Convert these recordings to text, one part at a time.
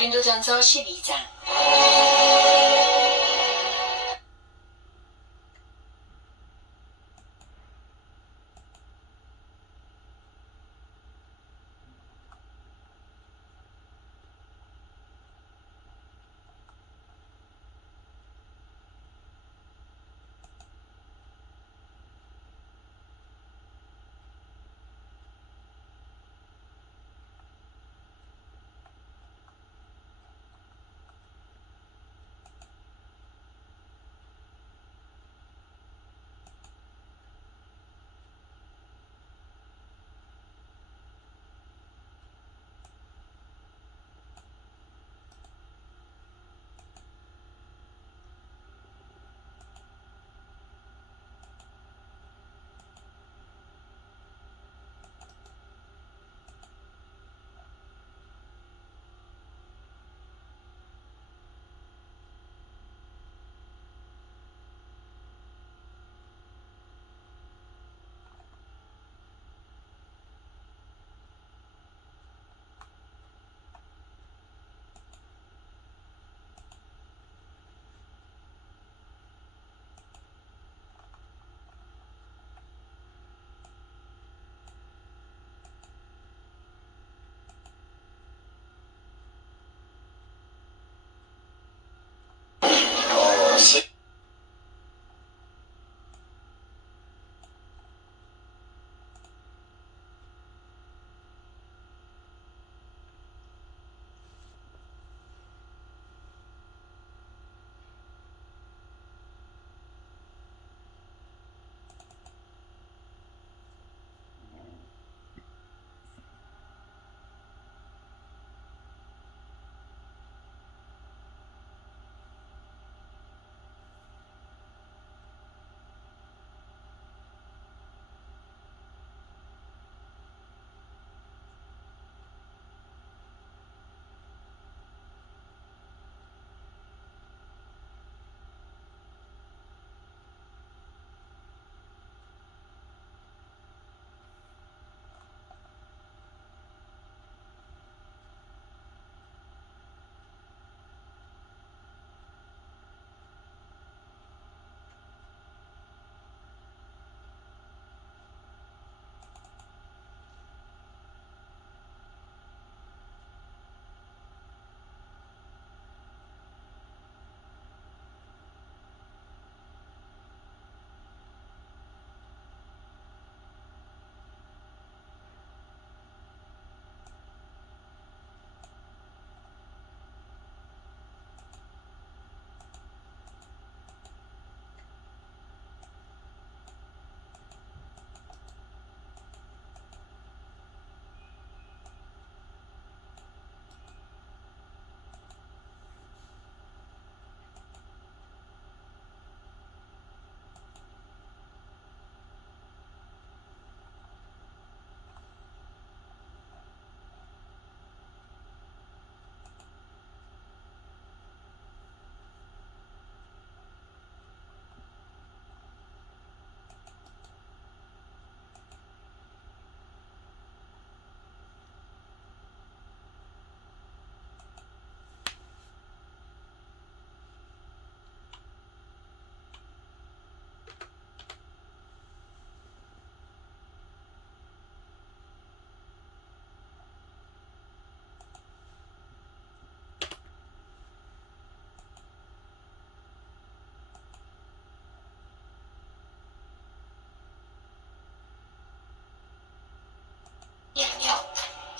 고린도전서 12장.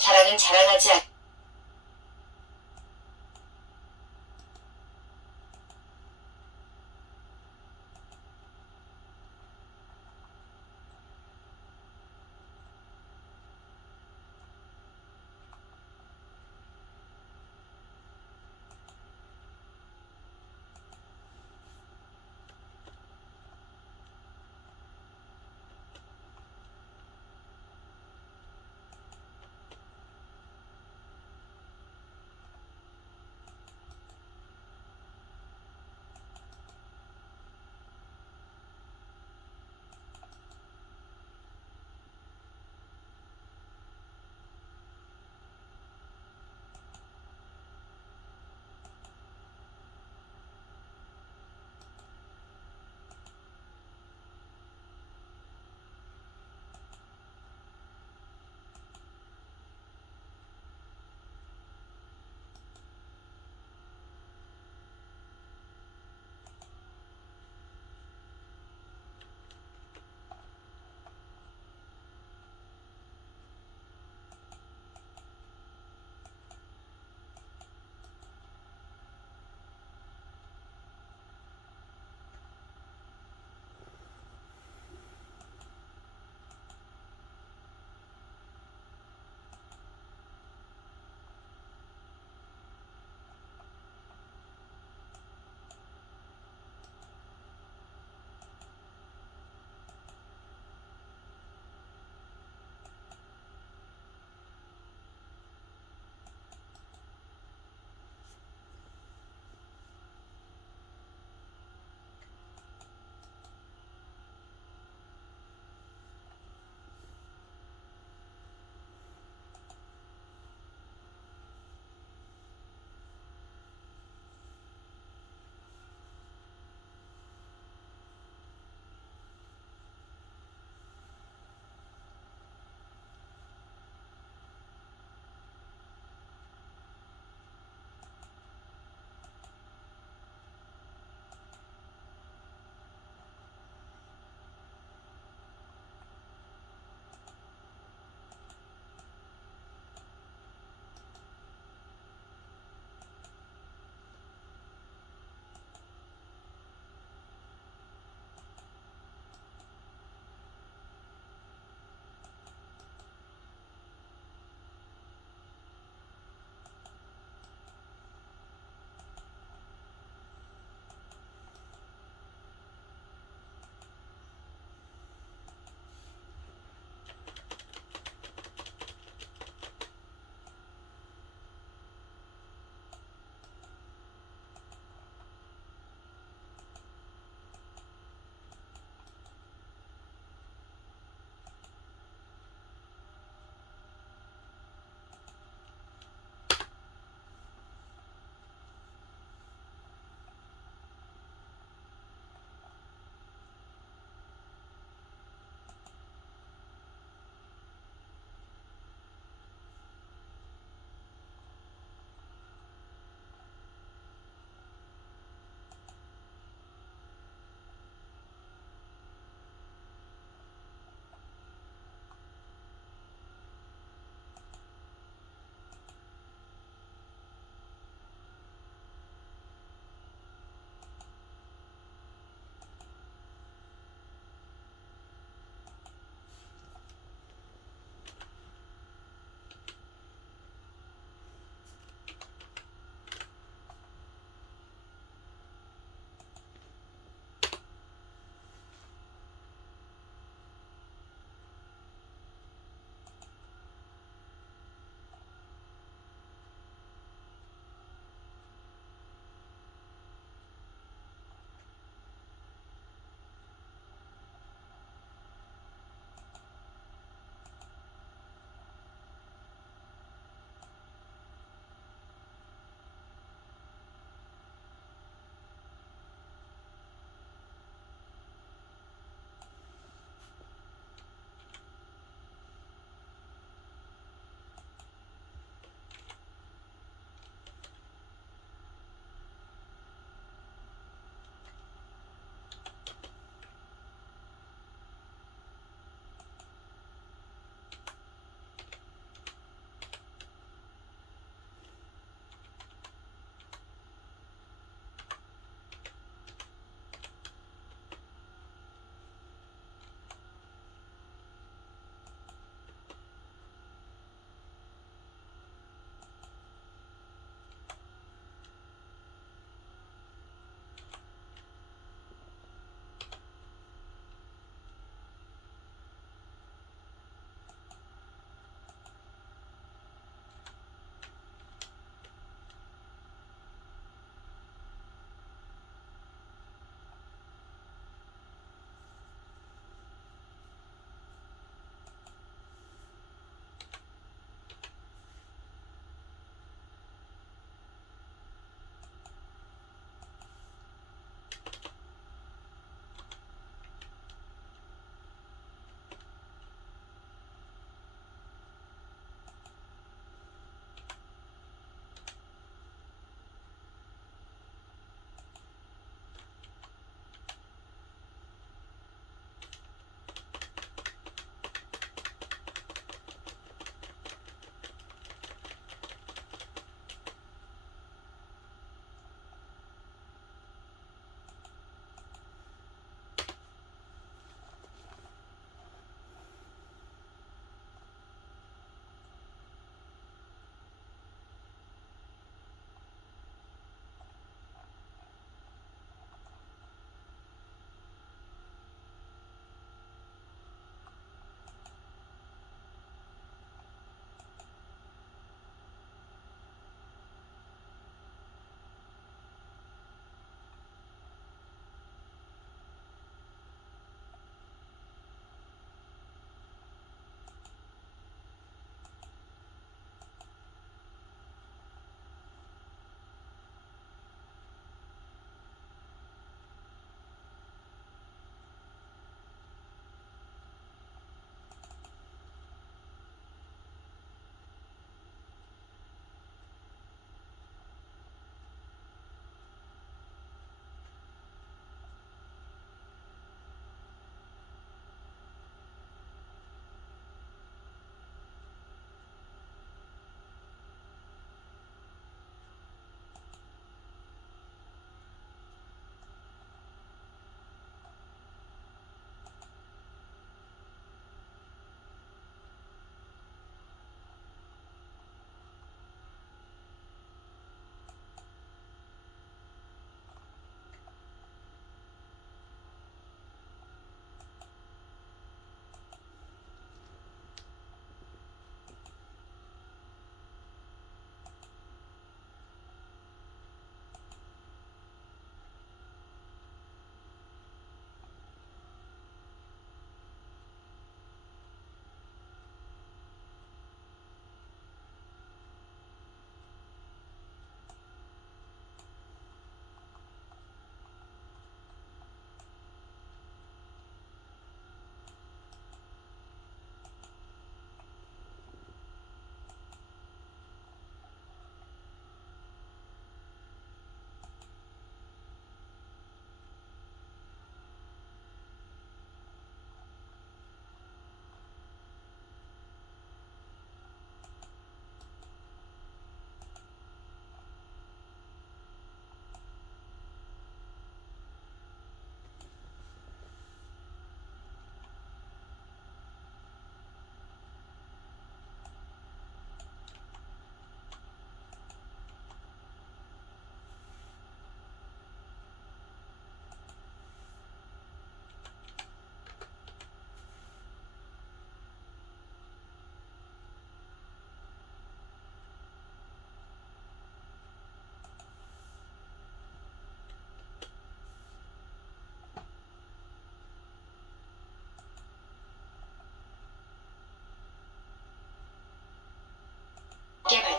사랑은 자랑하지 않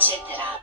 마칠 때라.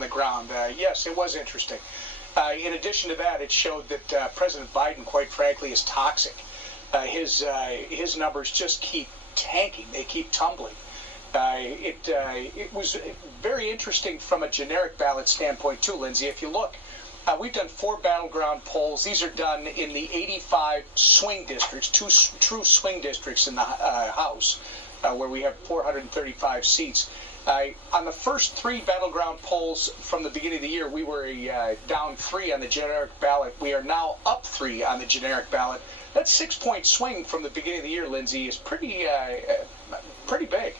The ground. Yes, it was interesting. In addition to that, it showed that President Biden, quite frankly, is toxic. His numbers just keep tanking. They keep tumbling. It was very interesting from a generic ballot standpoint too, Lindsay. If you look, we've done 4 battleground polls. These are done in the 85 swing districts, 2 true swing districts in the House, where we have 435 seats. On the first 3 battleground polls from the beginning of the year, we were down 3 on the generic ballot. We are now up 3 on the generic ballot. That 6-point swing from the beginning of the year, Lindsay, is pretty big.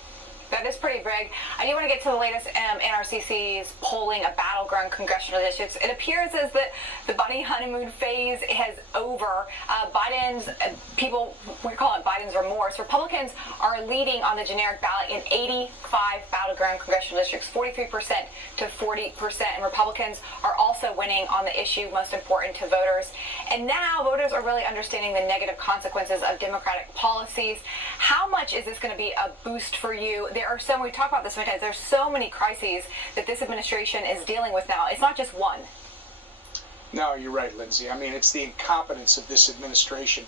That is pretty big. I do want to get to the latest NRCC's polling of battleground congressional districts. It appears as that the Biden honeymoon phase is over. Biden's people, we call it Biden's remorse. Republicans are leading on the generic ballot in 85 battleground congressional districts, 43% to 40%. And Republicans are also winning on the issue most important to voters. And now voters are really understanding the negative consequences of Democratic policies. How much is this going to be a boost for you? There are so, we talk about this sometimes, there's so many crises that this administration is dealing with now. It's not just one. No, you're right, Lindsay. I mean, it's the incompetence of this administration.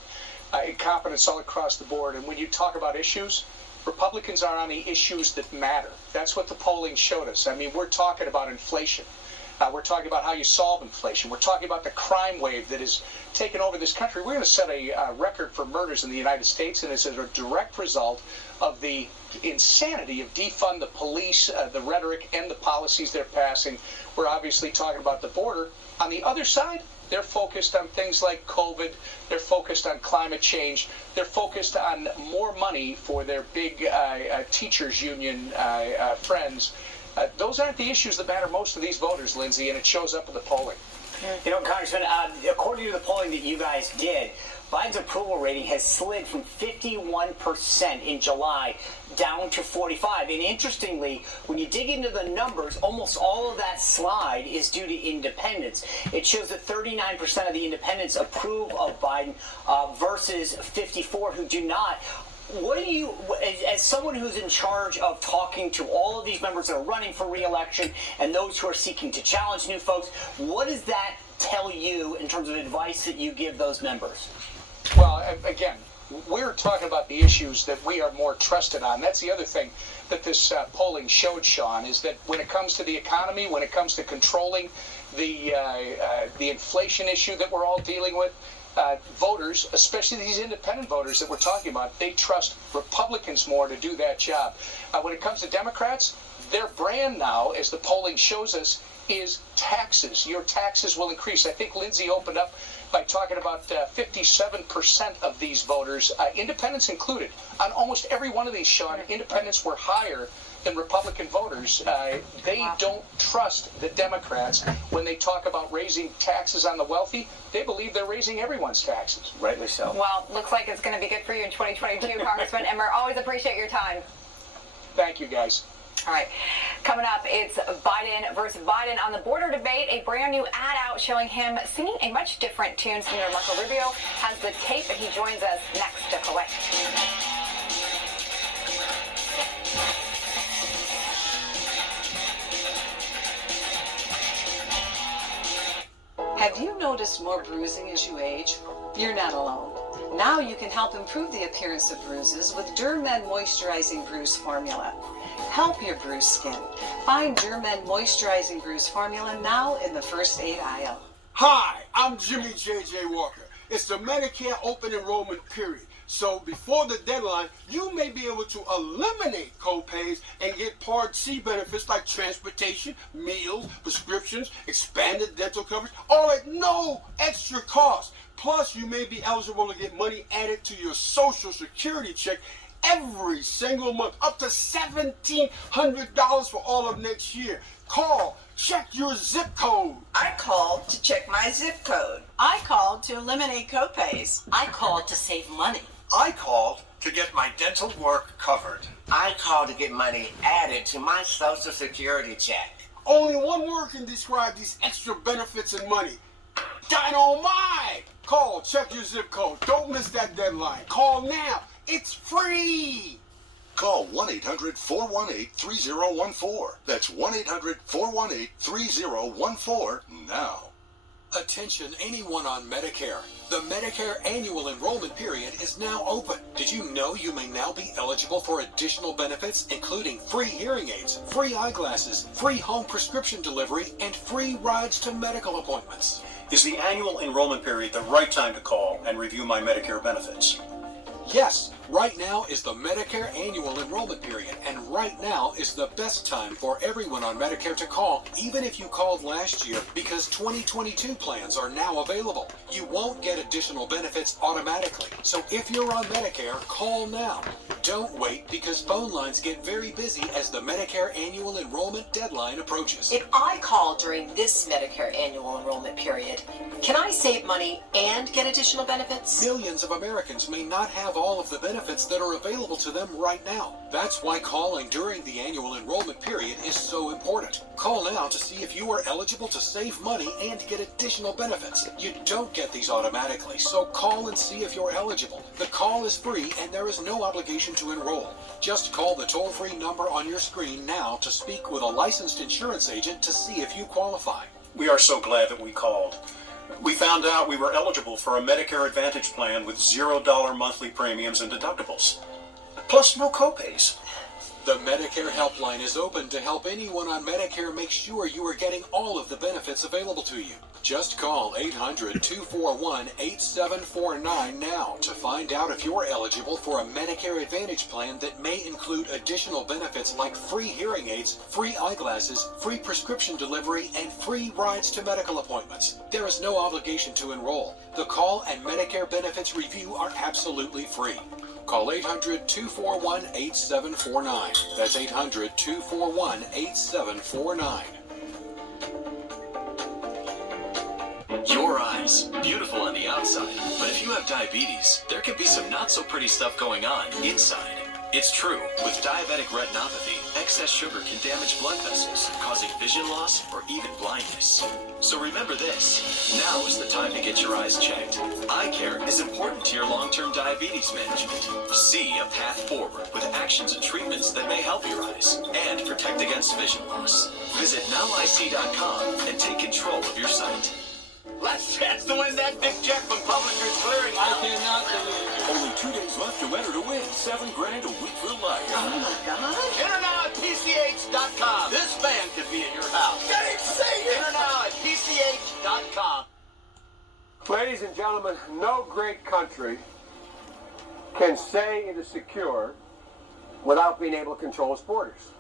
Incompetence all across the board. And when you talk about issues, Republicans are on the issues that matter. That's what the polling showed us. I mean, we're talking about inflation. We're talking about how you solve inflation. We're talking about the crime wave that has taken over this country. We're going to set a record for murders in the United States, and it's a direct result of the insanity of defund the police, the rhetoric, and the policies they're passing. We're obviously talking about the border. On the other side, they're focused on things like COVID. They're focused on climate change. They're focused on more money for their big teachers union friends. Those aren't the issues that matter most to these voters, Lindsay, and it shows up in the polling. You know, Congressman, according to the polling that you guys did, Biden's approval rating has slid from 51% in July down to 45%. And interestingly, when you dig into the numbers, almost all of that slide is due to independents. It shows that 39% of the independents approve of Biden versus 54% who do not. What do you, as someone who's in charge of talking to all of these members that are running for re-election and those who are seeking to challenge new folks, what does that tell you in terms of advice that you give those members? Well, again, we're talking about the issues that we are more trusted on. That's the other thing that this polling showed, Sean, is that when it comes to the economy, when it comes to controlling the inflation issue that we're all dealing with, voters, especially these independent voters that we're talking about, they trust Republicans more to do that job. When it comes to Democrats, their brand now, as the polling shows us, is taxes. Your taxes will increase. I think Lindsay opened up by talking about 57% of these voters, independents included. On almost every one of these, Sean, independents were higher than Republican voters. They don't trust the Democrats when they talk about raising taxes on the wealthy. They believe they're raising everyone's taxes. Rightly so. Well, looks like it's going to be good for you in 2022, Congressman Emmer. Always appreciate your time. Thank you, guys. All right, coming up, it's Biden versus Biden on the border debate. A brand new ad out showing him singing a much different tune. Senator Marco Rubio has the tape, and he joins us next to collect. Have you noticed more bruising as you age? You're not alone. Now you can help improve the appearance of bruises with Dermen Moisturizing Bruise Formula. Help your bruised skin. Find Dermen Moisturizing Bruise Formula now in the first aid aisle. Hi, I'm Jimmy J.J. Walker. It's the Medicare open enrollment period. So before the deadline, you may be able to eliminate co-pays and get Part C benefits like transportation, meals, prescriptions, expanded dental coverage, all at no extra cost. Plus, you may be eligible to get money added to your Social Security check every single month, up to $1,700 for all of next year. Call, check your zip code. I called to check my zip code. I called to eliminate copays. I called to save money. I called to get my dental work covered. I called to get money added to my Social Security check. Only one word can describe these extra benefits and money. Dynamite! Call, check your zip code. Don't miss that deadline. Call now. It's free. Call 1-800-418-3014. That's 1-800-418-3014 now. Attention anyone on Medicare. The Medicare annual enrollment period is now open. Did you know you may now be eligible for additional benefits, including free hearing aids, free eyeglasses, free home prescription delivery, and free rides to medical appointments? Is the annual enrollment period the right time to call and review my Medicare benefits? Yes, Right now is the Medicare annual enrollment period, and right now is the best time for everyone on Medicare to call, even if you called last year, because 2022 plans are now available. You won't get additional benefits automatically, so if you're on Medicare, call now. Don't wait, because phone lines get very busy as the Medicare annual enrollment deadline approaches. If I call during this Medicare annual enrollment period, can I save money and get additional benefits? Millions of Americans may not have all of the benefits that are available to them right now. That's why calling during the annual enrollment period is so important. Call now to see if you are eligible to save money and get additional benefits. You don't get these automatically, so call and see if you're eligible. The call is free and there is no obligation to enroll. Just call the toll-free number on your screen now to speak with a licensed insurance agent to see if you qualify. We are so glad that we called. We found out we were eligible for a Medicare Advantage plan with $0 monthly premiums and deductibles, plus no copays. The Medicare helpline is open to help anyone on Medicare make sure you are getting all of the benefits available to you. Just call 800-241-8749 now to find out if you're eligible for a Medicare Advantage plan that may include additional benefits like free hearing aids, free eyeglasses, free prescription delivery, and free rides to medical appointments. There is no obligation to enroll. The call and Medicare benefits review are absolutely free. Call 800-241-8749. That's 800-241-8749. Your eyes, beautiful on the outside, but if you have diabetes, there can be some not so pretty stuff going on inside. It's true, with diabetic retinopathy, excess sugar can damage blood vessels, causing vision loss or even blindness. So remember this, now is the time to get your eyes checked. Eye care is important to your long-term diabetes management. See a path forward with actions and treatments that may help your eyes and protect against vision loss. Visit nowic.com and take control of your sight. Last chance to win that big check from Publishers Clearing. I cannot believe it. Only 2 days left to enter to win $7 grand a week for life. Oh my God. Enter now at PCH.com. This man could be in your house. Get excited! Enter now at PCH.com. Ladies and gentlemen, no great country can say it is secure without being able to control its borders.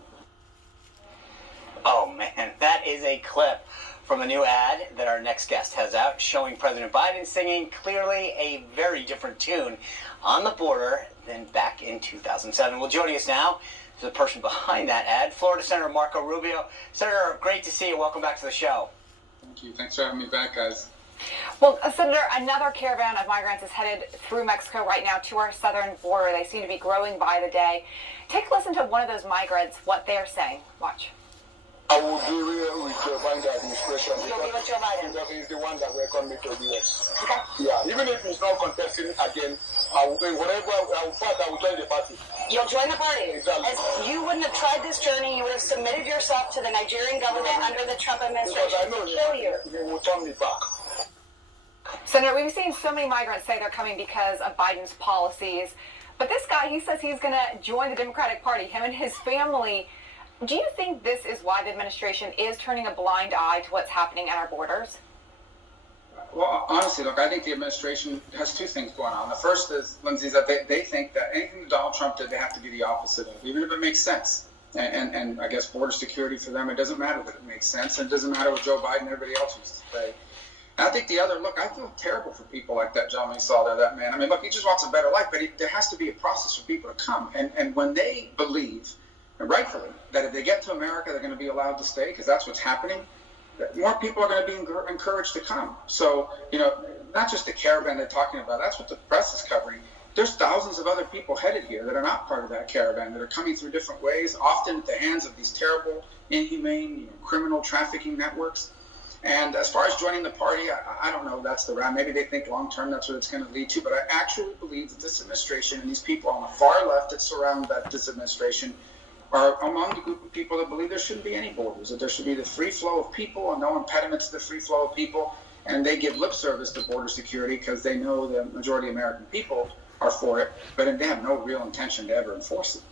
Oh man, that is a clip from the new ad that our next guest has out, showing President Biden singing clearly a very different tune on the border than back in 2007. Well, joining us now is the person behind that ad, Florida Senator Marco Rubio. Senator, great to see you. Welcome back to the show. Thank you. Thanks for having me back, guys. Well, Senator, another caravan of migrants is headed through Mexico right now to our southern border. They seem to be growing by the day. Take a listen to one of those migrants, what they're saying. Watch. I will be real with Joe Biden administration You'll be with Joe Biden. because he's the one that welcomed me to the U.S. Okay. Yeah, even if he's not contesting again, I will join the party. You'll join the party. Exactly. As you wouldn't have tried this journey, you would have submitted yourself to the Nigerian government under the Trump administration Because I know to kill you. he will turn me back. Senator, we've seen so many migrants say they're coming because of Biden's policies. But this guy, he says he's going to join the Democratic Party, him and his family. Do you think this is why the administration is turning a blind eye to what's happening at our borders? Well, honestly, look, I think the administration has two things going on. The first is, Lindsay, that they think that anything that Donald Trump did, they have to be the opposite of, even if it makes sense. And I guess border security for them, it doesn't matter that it makes sense. And it doesn't matter what Joe Biden and everybody else used to say. And I think the other, look, I feel terrible for people like that gentleman you saw there, that man. I mean, look, he just wants a better life, but there has to be a process for people to come. And when they believe, and rightfully, that if they get to America, they're going to be allowed to stay, because that's what's happening, that more people are going to be encouraged to come. So, not just the caravan they're talking about, that's what the press is covering. There's thousands of other people headed here that are not part of that caravan, that are coming through different ways, often at the hands of these terrible, inhumane, criminal trafficking networks. And as far as joining the party, I don't know, that's the route. Maybe they think long-term that's what it's going to lead to, but I actually believe that this administration and these people on the far left that surround this administration are among the group of people that believe there shouldn't be any borders, that there should be the free flow of people and no impediments to the free flow of people. And they give lip service to border security because they know the majority of American people are for it, but they have no real intention to ever enforce it.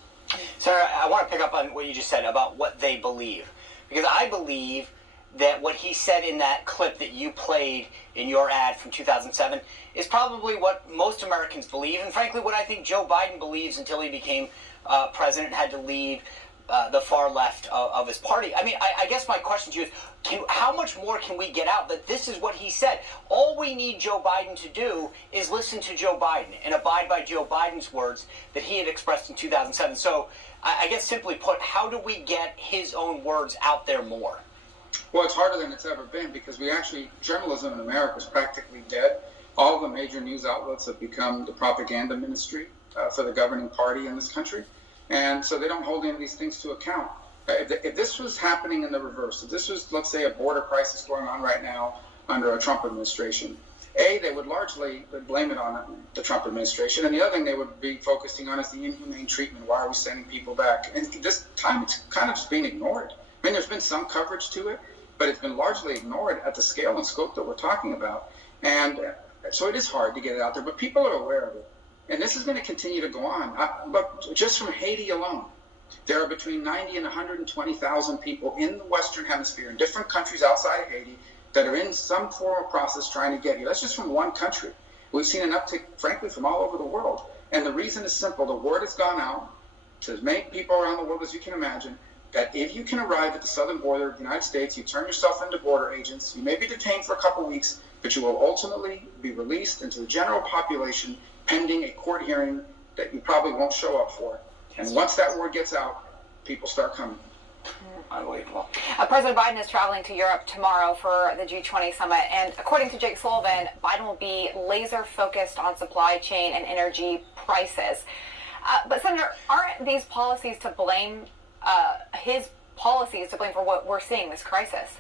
Sarah, I want to pick up on what you just said about what they believe, because I believe that what he said in that clip that you played in your ad from 2007 is probably what most Americans believe, and frankly what I think Joe Biden believes until he became president and had to lead the far left of his party. I mean, I guess my question to you is, how much more can we get out that this is what he said? All we need Joe Biden to do is listen to Joe Biden and abide by Joe Biden's words that he had expressed in 2007. So I guess simply put, how do we get his own words out there more? Well, it's harder than it's ever been because journalism in America is practically dead. All the major news outlets have become the propaganda ministry for the governing party in this country. And so they don't hold any of these things to account. If this was happening in the reverse, if this was, let's say, a border crisis going on right now under a Trump administration, they would largely blame it on the Trump administration. And the other thing they would be focusing on is the inhumane treatment. Why are we sending people back? And this time it's kind of just being ignored. I mean, there's been some coverage to it, but it's been largely ignored at the scale and scope that we're talking about. And so it is hard to get it out there, but people are aware of it. And this is going to continue to go on. But just from Haiti alone, there are between 90 and 120,000 people in the Western Hemisphere, in different countries outside of Haiti, that are in some form of process trying to get here. That's just from one country. We've seen an uptick, frankly, from all over the world. And the reason is simple. The word has gone out to as many people around the world as you can imagine that if you can arrive at the southern border of the United States, you turn yourself into border agents, you may be detained for a couple weeks, but you will ultimately be released into the general population pending a court hearing that you probably won't show up for. And once that word gets out, people start coming. Unbelievable. President Biden is traveling to Europe tomorrow for the G20 summit, and according to Jake Sullivan, Biden will be laser focused on supply chain and energy prices. But Senator, aren't these policies to blame, his policies to blame for what we're seeing, this crisis?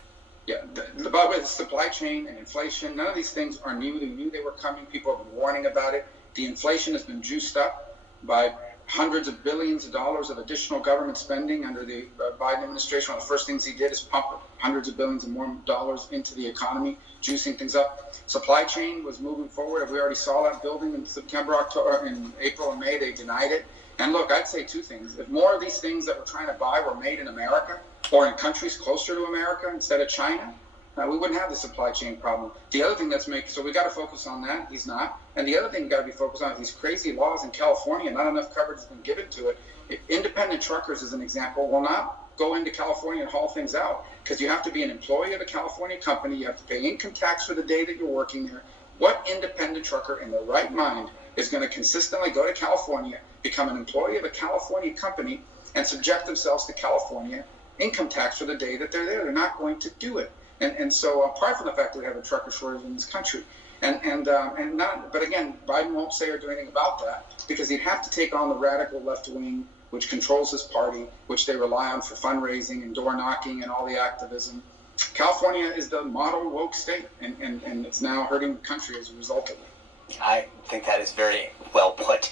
Yeah, by the way, the supply chain and inflation, none of these things are new. They knew they were coming. People have been warning about it. The inflation has been juiced up by hundreds of billions of dollars of additional government spending under the Biden administration. One of the first things he did is pump hundreds of billions and more dollars into the economy, juicing things up. Supply chain was moving forward. We already saw that building in September, October, in April and May. They denied it. And look, I'd say two things. If more of these things that we're trying to buy were made in America or in countries closer to America instead of China, we wouldn't have the supply chain problem. The other thing that's so we got to focus on that. He's not. And the other thing we got to be focused on is these crazy laws in California. Not enough coverage has been given to it. Independent truckers, as an example, will not go into California and haul things out because you have to be an employee of a California company. You have to pay income tax for the day that you're working there. What independent trucker in their right mind is going to consistently go to California, become an employee of a California company, and subject themselves to California income tax for the day that they're there? They're not going to do it. And so apart from the fact that we have a trucker shortage in this country, but again, Biden won't say or do anything about that because he'd have to take on the radical left wing, which controls his party, which they rely on for fundraising and door knocking and all the activism. California is the model woke state, and it's now hurting the country as a result of it. I think that is very well put.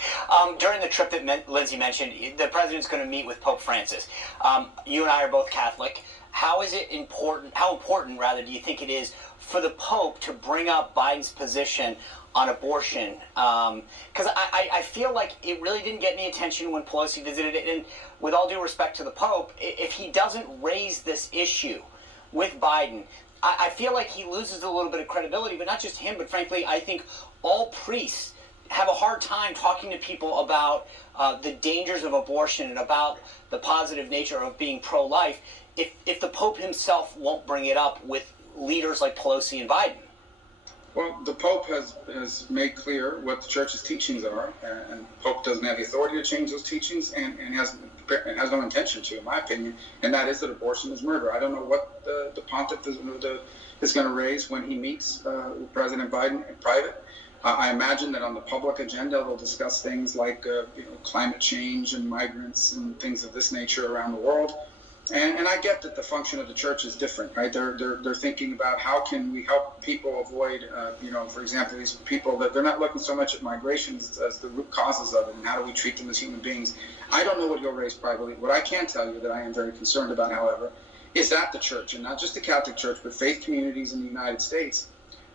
During the trip that Lindsay mentioned, the president's going to meet with Pope Francis. You and I are both Catholic. How important do you think it is for the Pope to bring up Biden's position on abortion? Because I feel like it really didn't get any attention when Pelosi visited it. And with all due respect to the Pope, if he doesn't raise this issue with Biden, I feel like he loses a little bit of credibility, but not just him, but frankly, I think all priests have a hard time talking to people about the dangers of abortion and about the positive nature of being pro-life if the Pope himself won't bring it up with leaders like Pelosi and Biden. Well, the Pope has made clear what the Church's teachings are, and the Pope doesn't have the authority to change those teachings and has no intention to, in my opinion, and that is that abortion is murder. I don't know what the pontiff is going to raise when he meets President Biden in private. I imagine that on the public agenda they'll discuss things like climate change and migrants and things of this nature around the world. And I get that the function of the church is different, right? They're thinking about how can we help people avoid, for example, these people that they're not looking so much at migration as the root causes of it, and how do we treat them as human beings. I don't know what you'll raise privately. What I can tell you that I am very concerned about, however, is that the church, and not just the Catholic Church, but faith communities in the United States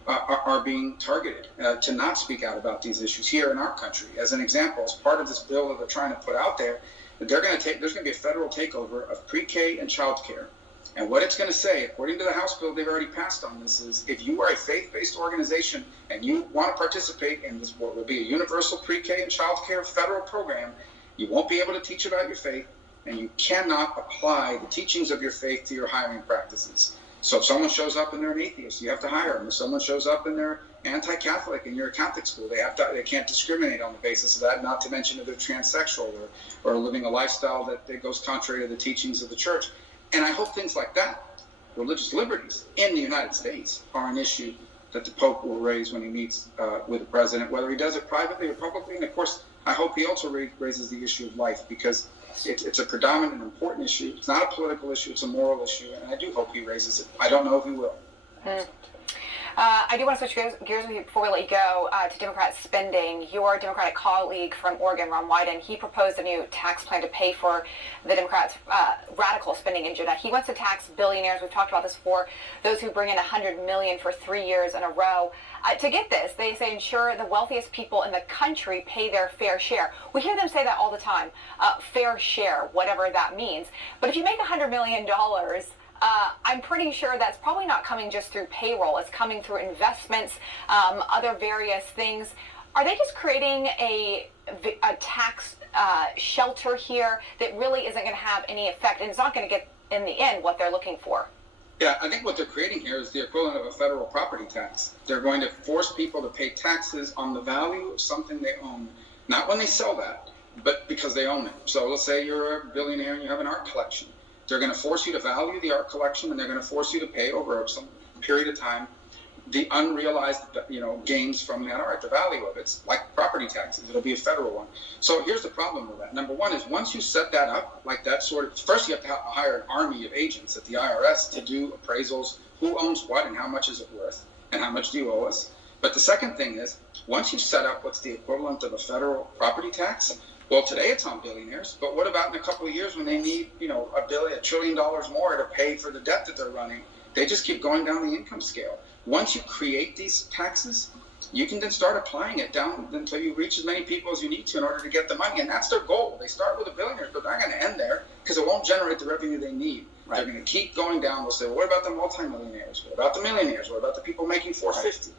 are being targeted to not speak out about these issues here in our country. As an example, as part of this bill that they're trying to put out there, there's going to be a federal takeover of pre-K and child care. And what it's going to say, according to the House bill they've already passed on this, is if you are a faith-based organization and you want to participate in this, what will be a universal pre-K and child care federal program, you won't be able to teach about your faith, and you cannot apply the teachings of your faith to your hiring practices. So if someone shows up and they're an atheist, you have to hire them. If someone shows up and they're anti-Catholic and you're a Catholic school, they can't discriminate on the basis of that, not to mention if they're transsexual or living a lifestyle that goes contrary to the teachings of the church. And I hope things like that, religious liberties in the United States, are an issue that the Pope will raise when he meets with the president, whether he does it privately or publicly. And of course, I hope he also raises the issue of life, because it's a predominant and important issue. It's not a political issue, it's a moral issue, and I do hope he raises it. I don't know if he will. I do want to switch gears with you before we let you go to Democrat spending. Your Democratic colleague from Oregon, Ron Wyden, he proposed a new tax plan to pay for the Democrats' radical spending agenda. He wants to tax billionaires. We've talked about this before. Those who bring in $100 million for 3 years in a row. To get this, they say ensure the wealthiest people in the country pay their fair share. We hear them say that all the time, fair share, whatever that means. But if you make $100 million, I'm pretty sure that's probably not coming just through payroll. It's coming through investments, other various things. Are they just creating a tax shelter here that really isn't going to have any effect, and it's not going to get, in the end, what they're looking for? Yeah, I think what they're creating here is the equivalent of a federal property tax. They're going to force people to pay taxes on the value of something they own, not when they sell that, but because they own it. So let's say you're a billionaire and you have an art collection. They're going to force you to value the art collection, and they're going to force you to pay over some period of time the unrealized, gains from that art, the value of it. It's like property taxes. It'll be a federal one. So here's the problem with that. Number one is, once you set that up, like that sort of, first you have to hire an army of agents at the IRS to do appraisals. Who owns what and how much is it worth and how much do you owe us? But the second thing is, once you set up what's the equivalent of a federal property tax, well, today it's on billionaires, but what about in a couple of years when they need, $1 trillion more to pay for the debt that they're running? They just keep going down the income scale. Once you create these taxes, you can then start applying it down until you reach as many people as you need to in order to get the money. And that's their goal. They start with the billionaires, but they're not going to end there because it won't generate the revenue they need. Right. They're going to keep going down. They'll say, well, what about the multimillionaires? What about the millionaires? What about the people making $450?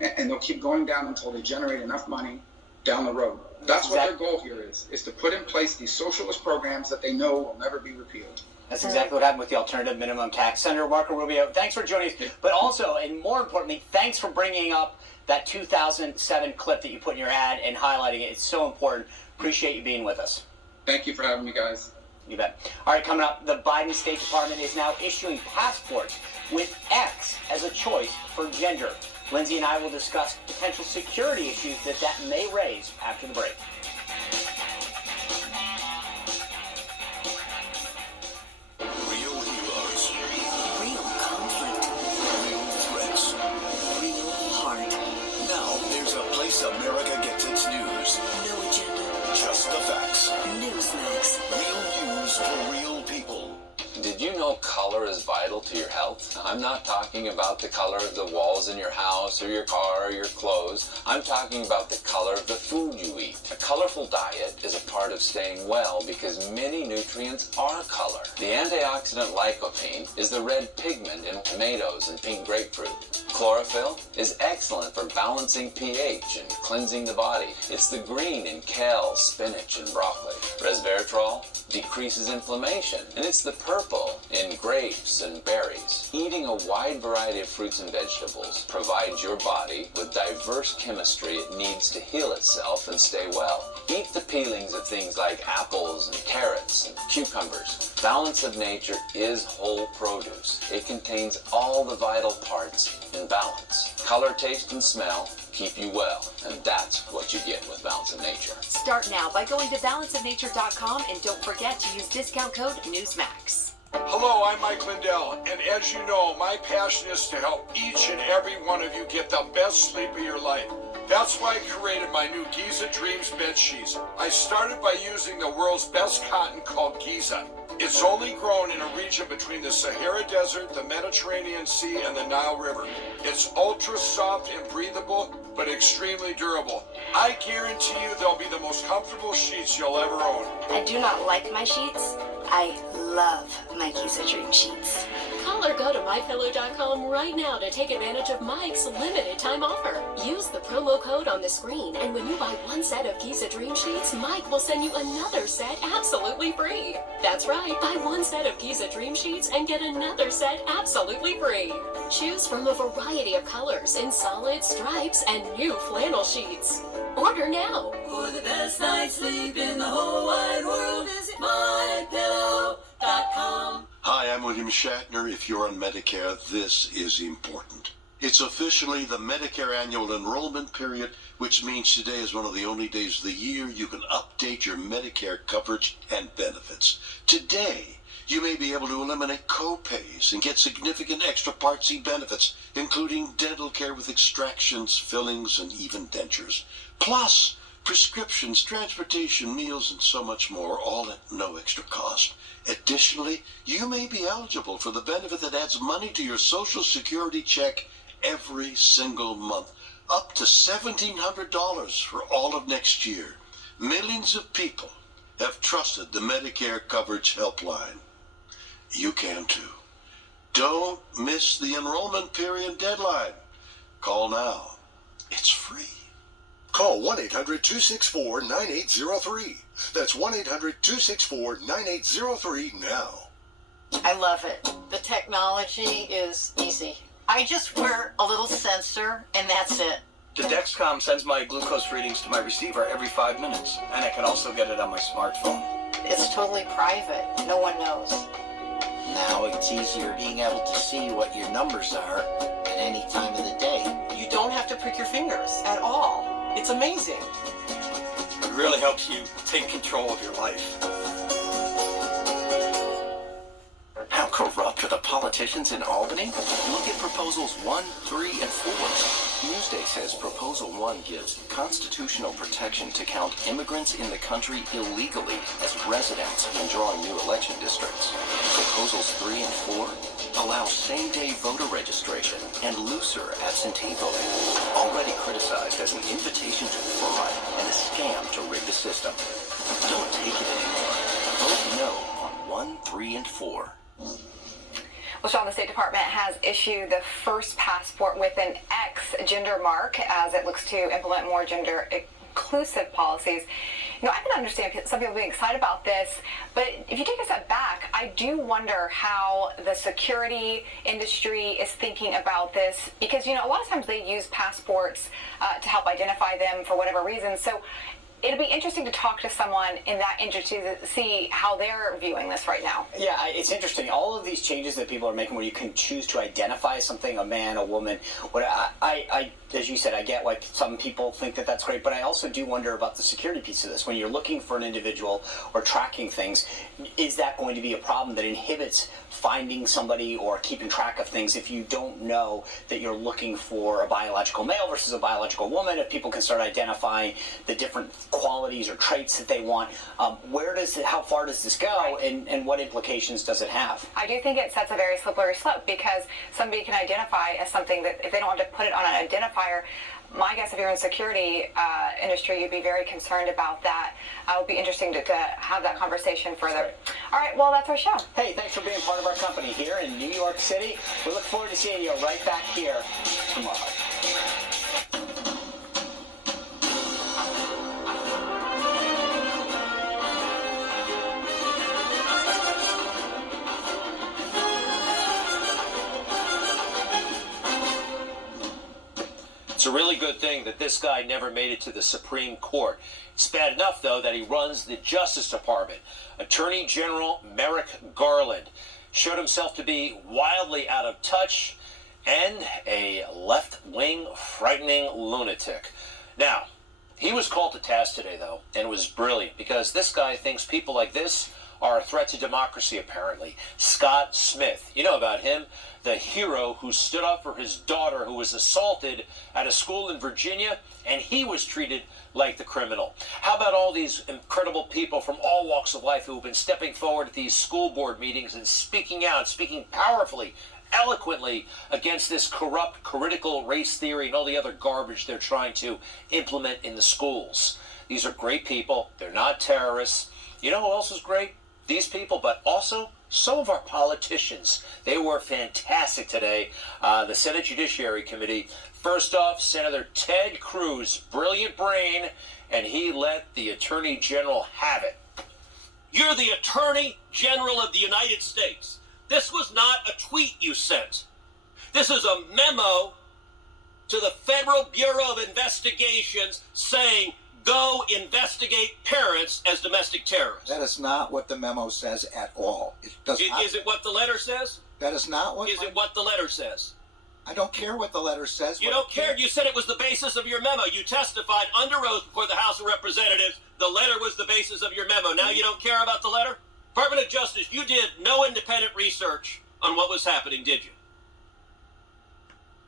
And they'll keep going down until they generate enough money down the road. That's what their goal here is to put in place these socialist programs that they know will never be repealed. That's exactly what happened with the alternative minimum tax. Senator Marco Rubio, thanks for joining us. But also, and more importantly, thanks for bringing up that 2007 clip that you put in your ad and highlighting it. It's so important. Appreciate you being with us. Thank you for having me, guys. You bet. All right, coming up, the Biden State Department is now issuing passports with X as a choice for gender. Lindsay and I will discuss potential security issues that may raise after the break. Real heroes. Real conflict. Real threats. Real heart. Now there's a place America gets its news. No agenda. Just the facts. NewsMAS. Real news for real people. Did you know color is vital to your health? I'm not talking about the color of the walls in your house or your car or your clothes. I'm talking about the color of the food you eat. A colorful diet is a part of staying well because many nutrients are color. The antioxidant lycopene is the red pigment in tomatoes and pink grapefruit. Chlorophyll is excellent for balancing pH and cleansing the body. It's the green in kale, spinach, and broccoli. Resveratrol decreases inflammation, and it's the purple in grapes and berries. Eating a wide variety of fruits and vegetables provides your body with diverse chemistry it needs to heal itself and stay well. Eat the peelings of things like apples and carrots and cucumbers. Balance of nature is whole produce. It contains all the vital parts in balance. Color, taste, and smell keep you well, and that's what you get with Balance of Nature. Start now by going to balanceofnature.com and don't forget to use discount code NewsMAX. Hello, I'm Mike Lindell, and as you know, my passion is to help each and every one of you get the best sleep of your life. That's why I created my new Giza Dreams bed sheets. I started by using the world's best cotton called Giza. It's only grown in a region between the Sahara Desert, the Mediterranean Sea, and the Nile River. It's ultra soft and breathable, but extremely durable. I guarantee you they'll be the most comfortable sheets you'll ever own. I do not like my sheets. I love my Giza Dream sheets. Call or go to mypillow.com right now to take advantage of Mike's limited time offer. Use the promo code on the screen, and when you buy one set of Giza Dream Sheets, Mike will send you another set absolutely free. That's right, buy one set of Giza Dream Sheets and get another set absolutely free. Choose from a variety of colors in solid, stripes, and new flannel sheets. Order now. For the best night's sleep in the whole wide world, visit mypillow.com. Hi, I'm William Shatner. If you're on Medicare, this is important. It's officially the Medicare annual enrollment period, which means today is one of the only days of the year you can update your Medicare coverage and benefits. Today, you may be able to eliminate co-pays and get significant extra Part C benefits, including dental care with extractions, fillings, and even dentures. Plus, prescriptions, transportation, meals, and so much more, all at no extra cost. Additionally, you may be eligible for the benefit that adds money to your Social Security check every single month, up to $1,700 for all of next year. Millions of people have trusted the Medicare Coverage Helpline. You can too. Don't miss the enrollment period deadline. Call now. It's free. Call 1-800-264-9803. That's 1-800-264-9803 now. I love it. The technology is easy. I just wear a little sensor and that's it. The Dexcom sends my glucose readings to my receiver every 5 minutes, and I can also get it on my smartphone. It's totally private. No one knows. Now it's easier being able to see what your numbers are at any time of the day. You don't have to prick your fingers at all. It's amazing. It really helps you take control of your life. How corrupt are the politicians in Albany? Look at Proposals 1, 3, and 4. Newsday says Proposal 1 gives constitutional protection to count immigrants in the country illegally as residents when drawing new election districts. Proposals 3 and 4 allow same-day voter registration and looser absentee voting, already criticized as an invitation to fraud and a scam to rig the system. Don't take it anymore. Vote no on 1, 3, and 4. Well, Sean, the State Department has issued the first passport with an X gender mark as it looks to implement more gender inclusive policies. You know, I can understand some people being excited about this, but if you take a step back, I do wonder how the security industry is thinking about this because, you know, a lot of times they use passports to help identify them for whatever reason. So it'll be interesting to talk to someone in that industry to see how they're viewing this right now. Yeah, it's interesting. All of these changes that people are making where you can choose to identify something, a man, a woman, what I as you said, I get like some people think that that's great, but I also do wonder about the security piece of this. When you're looking for an individual or tracking things, is that going to be a problem that inhibits finding somebody or keeping track of things if you don't know that you're looking for a biological male versus a biological woman? If people can start identifying the different qualities or traits that they want, how far does this go, and what implications does it have? I do think it sets a very slippery slope because somebody can identify as something that if they don't want to put it on an identifier, my guess if you're in the security industry, you'd be very concerned about that. It would be interesting to have that conversation further. All right, well, that's our show. Hey, thanks for being part of our company here in New York City. We look forward to seeing you right back here tomorrow. It's a really good thing that this guy never made it to the Supreme Court. It's bad enough, though, that he runs the Justice Department. Attorney General Merrick Garland showed himself to be wildly out of touch and a left-wing, frightening lunatic. Now, he was called to task today, though, and it was brilliant because this guy thinks people like this are a threat to democracy, apparently. Scott Smith, you know about him, the hero who stood up for his daughter who was assaulted at a school in Virginia, and he was treated like the criminal. How about all these incredible people from all walks of life who have been stepping forward at these school board meetings and speaking out, speaking powerfully, eloquently against this corrupt, critical race theory and all the other garbage they're trying to implement in the schools. These are great people. They're not terrorists. You know who else is great? These people, but also some of our politicians. They were fantastic today. The Senate Judiciary Committee. First off, Senator Ted Cruz, brilliant brain, and he let the Attorney General have it. You're the Attorney General of the United States. This was not a tweet you sent. This is a memo to the Federal Bureau of Investigations saying, go investigate parents as domestic terrorists. That is not what the memo says at all. It does not. Is it what the letter says? That is not what. Is it what the letter says? I don't care what the letter says. You don't care. You said it was the basis of your memo. You testified under oath before the House of Representatives. The letter was the basis of your memo. Now you don't care about the letter? Department of Justice, you did no independent research on what was happening, did you?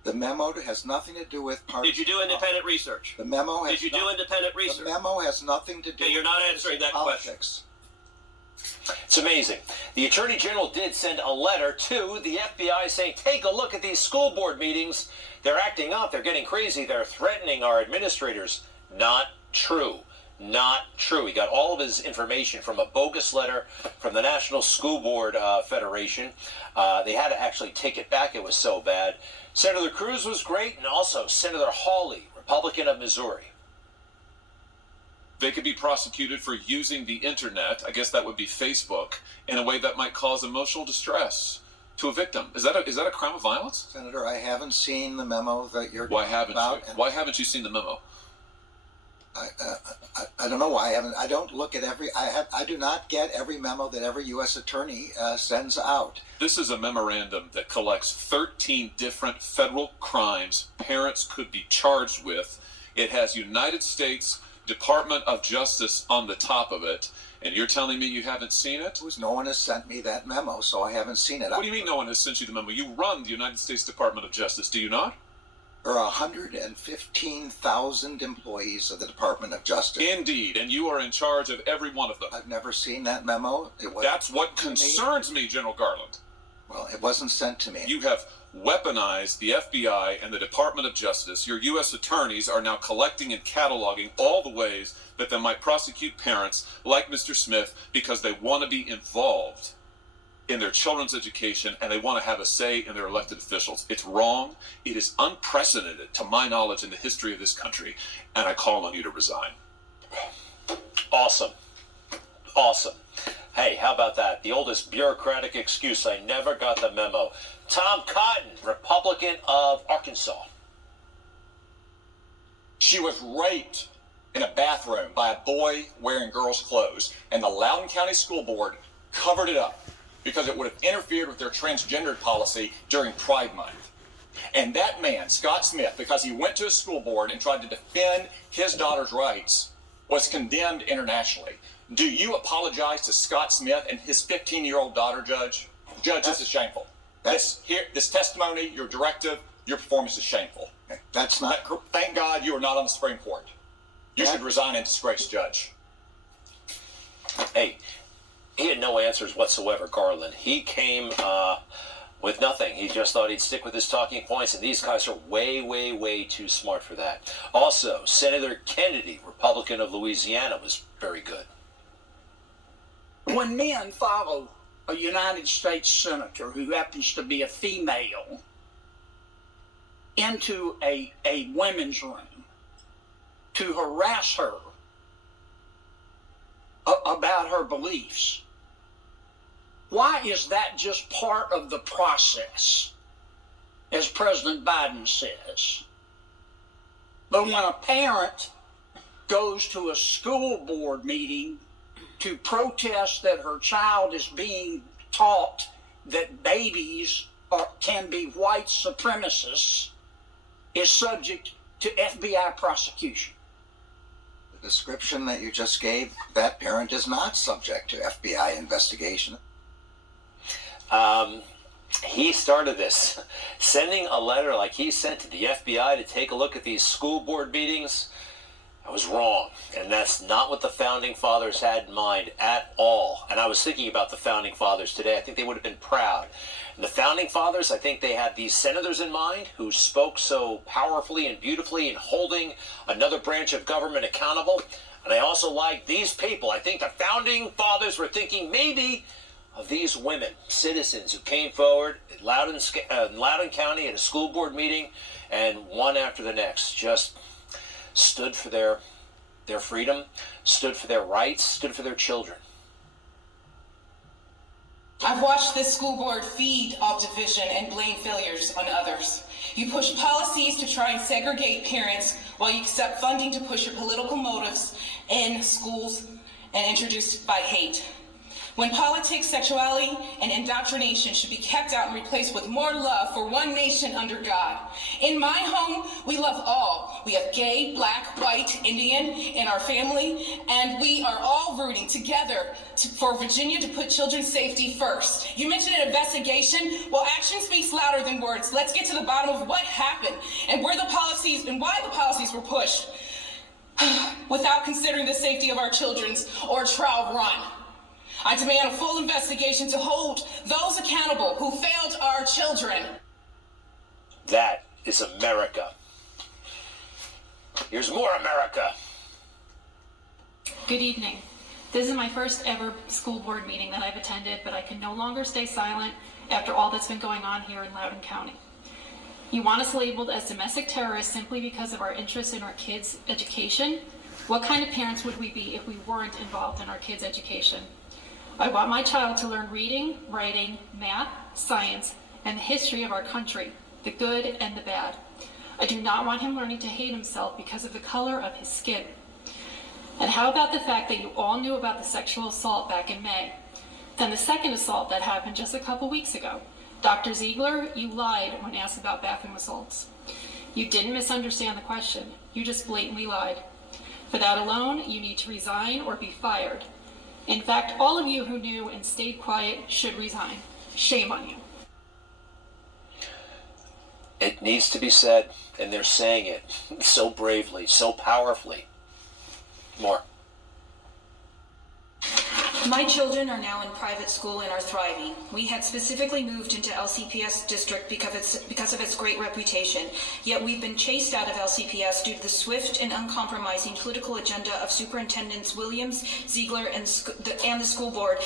The memo has nothing to do with part. Did you do independent research? The memo has. Did you do independent research? The memo has nothing to do. Okay, you're not answering that politics. question. It's amazing. The Attorney General did send a letter to the FBI saying, take a look at these school board meetings. They're acting up. They're getting crazy. They're threatening our administrators. Not true. Not true. He got all of his information from a bogus letter from the National School Board Federation. They had to actually take it back. It was so bad. Senator Cruz was great, and also Senator Hawley, Republican of Missouri. They could be prosecuted for using the internet, I guess that would be Facebook, in a way that might cause emotional distress to a victim. Is that a crime of violence? Senator, I haven't seen the memo that you're Why haven't about. you? Why haven't you seen the memo? I don't know why I haven't. I don't look at every. I do not get every memo that every U.S. attorney sends out. This is a memorandum that collects 13 different federal crimes parents could be charged with. It has United States Department of Justice on the top of it, and you're telling me you haven't seen it? No one has sent me that memo, so I haven't seen it. What do you mean no one has sent you the memo? You run the United States Department of Justice, do you not? There are 115,000 employees of the Department of Justice. Indeed, and you are in charge of every one of them. I've never seen that memo. That's what concerns me, General Garland. Well, it wasn't sent to me. You have weaponized the FBI and the Department of Justice. Your U.S. attorneys are now collecting and cataloging all the ways that they might prosecute parents like Mr. Smith because they want to be involved in their children's education and they want to have a say in their elected officials. It's wrong. It is unprecedented to my knowledge in the history of this country, and I call on you to resign. Awesome. Awesome. Hey, how about that? The oldest bureaucratic excuse, I never got the memo. Tom Cotton, Republican of Arkansas. She was raped in a bathroom by a boy wearing girls' clothes, and the Loudoun County School Board covered it up because it would have interfered with their transgender policy during Pride Month. And that man, Scott Smith, because he went to a school board and tried to defend his daughter's rights, was condemned internationally. Do you apologize to Scott Smith and his 15-year-old daughter, Judge? Judge, this is shameful. This testimony, your directive, your performance is shameful. That's not. Thank God you are not on the Supreme Court. You should resign in disgrace, Judge. Hey, he had no answers whatsoever, Garland. He came with nothing. He just thought he'd stick with his talking points, and these guys are way, way, way too smart for that. Also, Senator Kennedy, Republican of Louisiana, was very good. When men follow a United States senator who happens to be a female into a women's room to harass her about her beliefs, why is that just part of the process, as President Biden says? But when a parent goes to a school board meeting to protest that her child is being taught that babies can be white supremacists, is subject to FBI prosecution. The description that you just gave, that parent is not subject to FBI investigation. He started this, sending a letter like he sent to the FBI to take a look at these school board meetings. I was wrong, and that's not what the Founding Fathers had in mind at all. And I was thinking about the Founding Fathers today. I think they would have been proud. And the Founding Fathers, I think they had these senators in mind who spoke so powerfully and beautifully in holding another branch of government accountable. And I also like these people. I think the Founding Fathers were thinking maybe of these women, citizens who came forward in Loudoun County at a school board meeting, and one after the next just stood for their freedom, stood for their rights, stood for their children. I've watched this school board feed off division and blame failures on others. You push policies to try and segregate parents while you accept funding to push your political motives in schools and introduced by hate. When politics, sexuality, and indoctrination should be kept out and replaced with more love for one nation under God. In my home, we love all. We have gay, black, white, Indian in our family, and we are all rooting together for Virginia to put children's safety first. You mentioned an investigation. Well, action speaks louder than words. Let's get to the bottom of what happened and where the policies and why the policies were pushed without considering the safety of our children or a trial run. I demand a full investigation to hold those accountable who failed our children. That is America. Here's more America. Good evening. This is my first ever school board meeting that I've attended, but I can no longer stay silent after all that's been going on here in Loudoun County. You want us labeled as domestic terrorists simply because of our interest in our kids' education? What kind of parents would we be if we weren't involved in our kids' education? I want my child to learn reading, writing, math, science, and the history of our country, the good and the bad. I do not want him learning to hate himself because of the color of his skin. And how about the fact that you all knew about the sexual assault back in May? Then the second assault that happened just a couple weeks ago. Dr. Ziegler, you lied when asked about bathroom assaults. You didn't misunderstand the question. You just blatantly lied. For that alone, you need to resign or be fired. In fact, all of you who knew and stayed quiet should resign. Shame on you. It needs to be said, and they're saying it so bravely, so powerfully. More. My children are now in private school and are thriving. We had specifically moved into LCPS district because of its great reputation, yet we've been chased out of LCPS due to the swift and uncompromising political agenda of Superintendents Williams, Ziegler, and the school board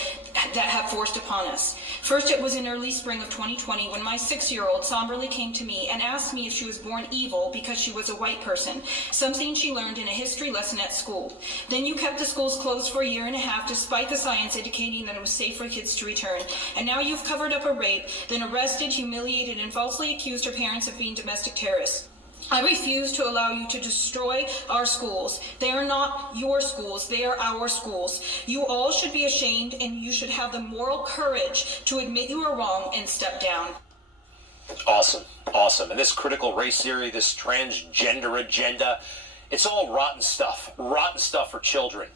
that have forced upon us. First, it was in early spring of 2020 when my 6-year-old somberly came to me and asked me if she was born evil because she was a white person, something she learned in a history lesson at school. Then you kept the schools closed for a year and a half despite the science indicating that it was safe for kids to return. And now you've covered up a rape, then arrested, humiliated, and falsely accused her parents of being domestic terrorists. I refuse to allow you to destroy our schools. They are not your schools, they are our schools. You all should be ashamed, and you should have the moral courage to admit you are wrong and step down. Awesome, awesome. And this critical race theory, this transgender agenda, it's all rotten stuff for children.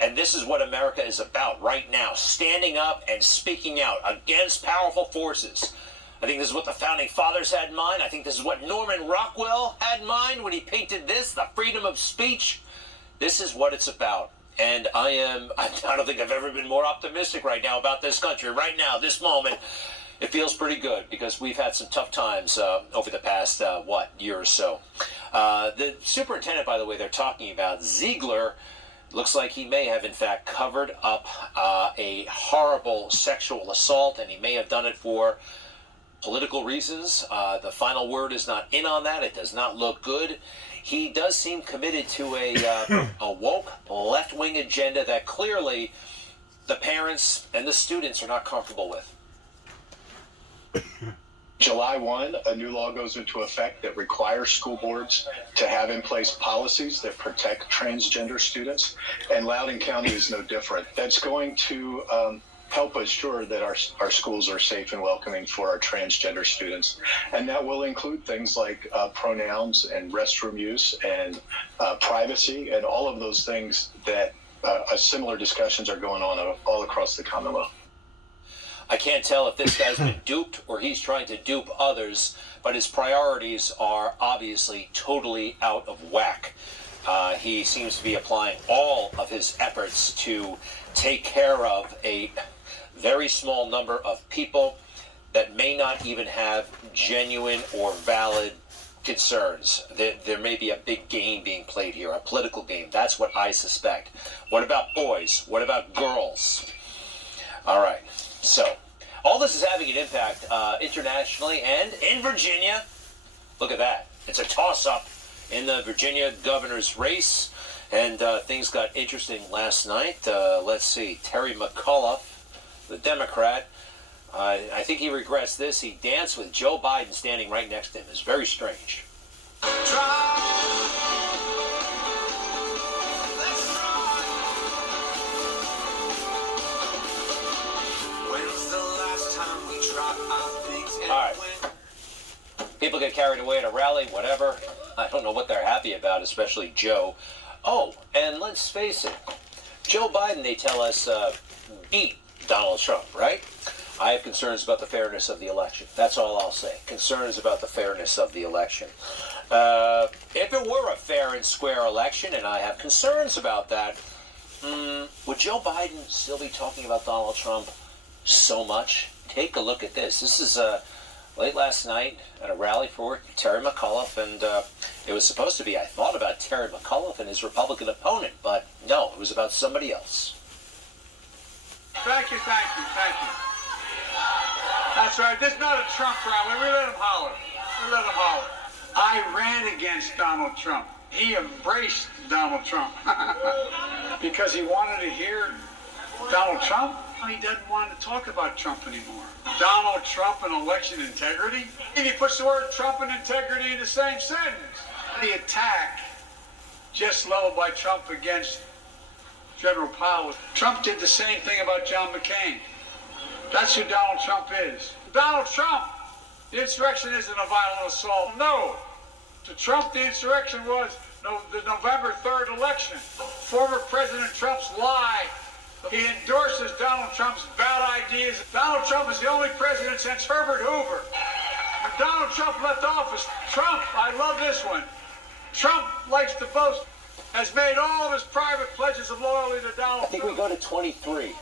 And this is what America is about right now, standing up and speaking out against powerful forces. I think this is what the Founding Fathers had in mind. I think this is what Norman Rockwell had in mind when he painted this, the freedom of speech. This is what it's about. And I don't think I've ever been more optimistic right now about this country. Right now, this moment, it feels pretty good because we've had some tough times over the past, year or so. The superintendent, by the way, they're talking about, Ziegler, looks like he may have, in fact, covered up a horrible sexual assault, and he may have done it for political reasons. The final word is not in on that. It does not look good. He does seem committed to a woke left-wing agenda that clearly the parents and the students are not comfortable with. July 1, a new law goes into effect that requires school boards to have in place policies that protect transgender students, and Loudoun County is no different. That's going to help assure that our schools are safe and welcoming for our transgender students, and that will include things like pronouns and restroom use and privacy and all of those things that similar discussions are going on all across the Commonwealth. I can't tell if this guy's been duped or he's trying to dupe others, but his priorities are obviously totally out of whack. He seems to be applying all of his efforts to take care of a very small number of people that may not even have genuine or valid concerns. There may be a big game being played here, a political game. That's what I suspect. What about boys? What about girls? All right. So, all this is having an impact internationally and in Virginia. Look at that. It's a toss-up in the Virginia governor's race. And things got interesting last night. Let's see. Terry McAuliffe, the Democrat, I think he regrets this. He danced with Joe Biden standing right next to him. It's very strange. All right. People get carried away at a rally, whatever. I don't know what they're happy about, especially Joe. Oh, and let's face it, Joe Biden, they tell us, beat Donald Trump, right? I have concerns about the fairness of the election. That's all I'll say. Concerns about the fairness of the election. If it were a fair and square election, and I have concerns about that, would Joe Biden still be talking about Donald Trump so much? Take a look at this. This is late last night at a rally for Terry McAuliffe, and it was supposed to be, I thought, about Terry McAuliffe and his Republican opponent, but no, it was about somebody else. Thank you. That's right. This is not a Trump rally. We let him holler. I ran against Donald Trump. He embraced Donald Trump because he wanted to hear Donald Trump. He doesn't want to talk about Trump anymore. Donald Trump and election integrity? And he puts the word Trump and integrity in the same sentence. The attack just leveled by Trump against General Powell. Trump did the same thing about John McCain. That's who Donald Trump is. Donald Trump, the insurrection isn't a violent assault. No. To Trump, the insurrection was the November 3rd election. Former President Trump's lie. He endorses Donald Trump's bad ideas. Donald Trump is the only president since Herbert Hoover. When Donald Trump left office, Trump, I love this one, Trump likes to boast, has made all of his private pledges of loyalty to Donald Trump. I think we go to 23.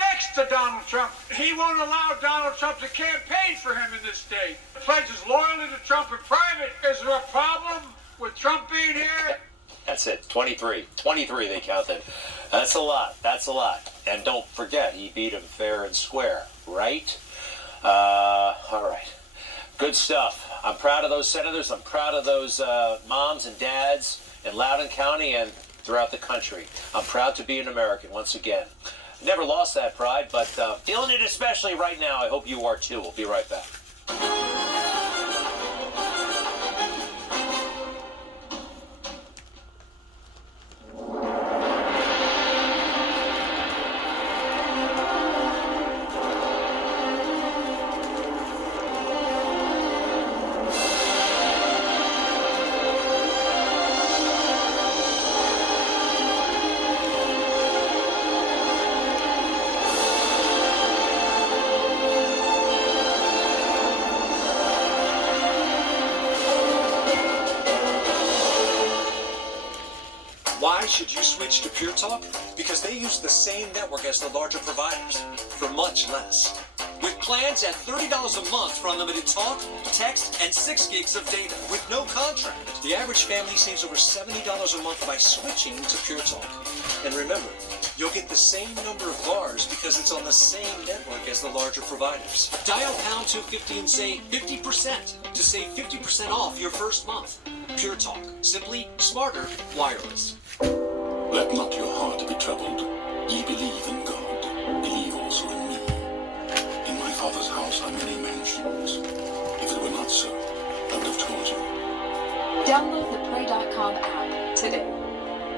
Next to Donald Trump. He won't allow Donald Trump to campaign for him in this state. Pledges loyalty to Trump in private. Is there a problem with Trump being here? That's it. 23. 23 they counted. That's a lot. And don't forget, he beat him fair and square, right? All right. Good stuff. I'm proud of those senators. I'm proud of those moms and dads in Loudoun County and throughout the country. I'm proud to be an American once again. Never lost that pride, but feeling it especially right now. I hope you are too. We'll be right back. Why should you switch to Pure Talk? Because they use the same network as the larger providers for much less. With plans at $30 a month for unlimited talk, text, and 6 gigs of data with no contract. The average family saves over $70 a month by switching to Pure Talk. And remember, you'll get the same number of bars because it's on the same network as the larger providers. Dial pound 250 and say 50% to save 50% off your first month. Pure Talk. Simply smarter wireless. Let not your heart be troubled. Ye believe in God. Believe also in me. In my Father's house are many mansions. If it were not so, I would have told you. Download the Pray.com app today.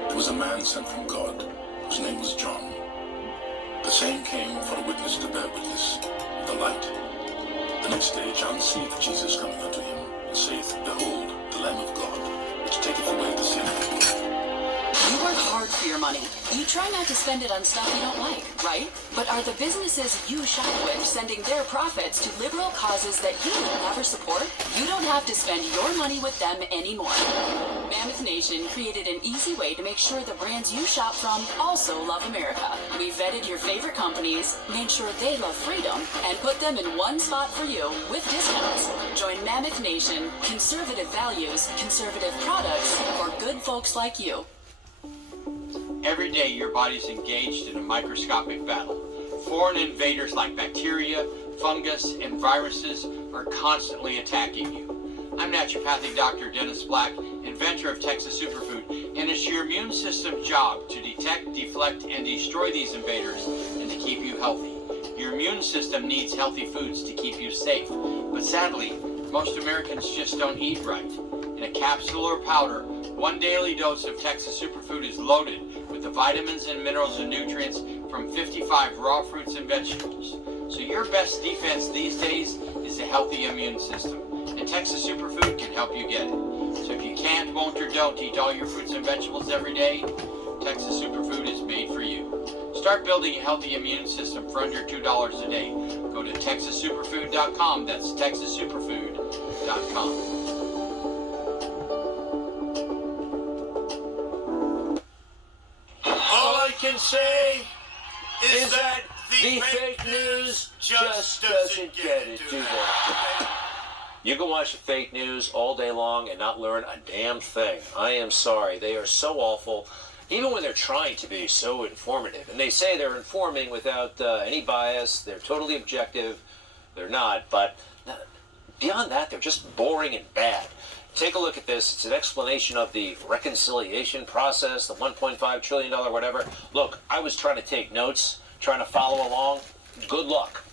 There was a man sent from God, whose name was John. The same came for a witness to bear witness of the light. The next day John seeth Jesus coming unto him, and saith, Behold, the Lamb of God, which taketh away the sin of the world. You work hard for your money. You try not to spend it on stuff you don't like, right? But are the businesses you shop with sending their profits to liberal causes that you would never support? You don't have to spend your money with them anymore. Mammoth Nation created an easy way to make sure the brands you shop from also love America. We vetted your favorite companies, made sure they love freedom, and put them in one spot for you with discounts. Join Mammoth Nation, conservative values, conservative products for good folks like you. Every day your body's engaged in a microscopic battle, Foreign invaders like bacteria, fungus, and viruses are constantly attacking you. I'm naturopathic Dr. Dennis Black, inventor of Texas Superfood, and it's your immune system's job to detect, deflect, and destroy these invaders and to keep you healthy. Your immune system needs healthy foods to keep you safe, but sadly, most Americans just don't eat right. In a capsule or powder, one daily dose of Texas Superfood is loaded with the vitamins and minerals and nutrients from 55 raw fruits and vegetables. So your best defense these days is a healthy immune system, and Texas Superfood can help you get it. So if you can't, won't, or don't eat all your fruits and vegetables every day, Texas Superfood is made for you. Start building a healthy immune system for under $2 a day. Go to TexasSuperfood.com. That's TexasSuperfood.com. All I can say is that the fake news just doesn't get it, do they? You can watch the fake news all day long and not learn a damn thing. I am sorry. They are so awful, even when they're trying to be so informative. And they say they're informing without any bias. They're totally objective. They're not. But beyond that, they're just boring and bad. Take a look at this. It's an explanation of the reconciliation process, the $1.5 trillion whatever. Look, I was trying to take notes, trying to follow along. Good luck.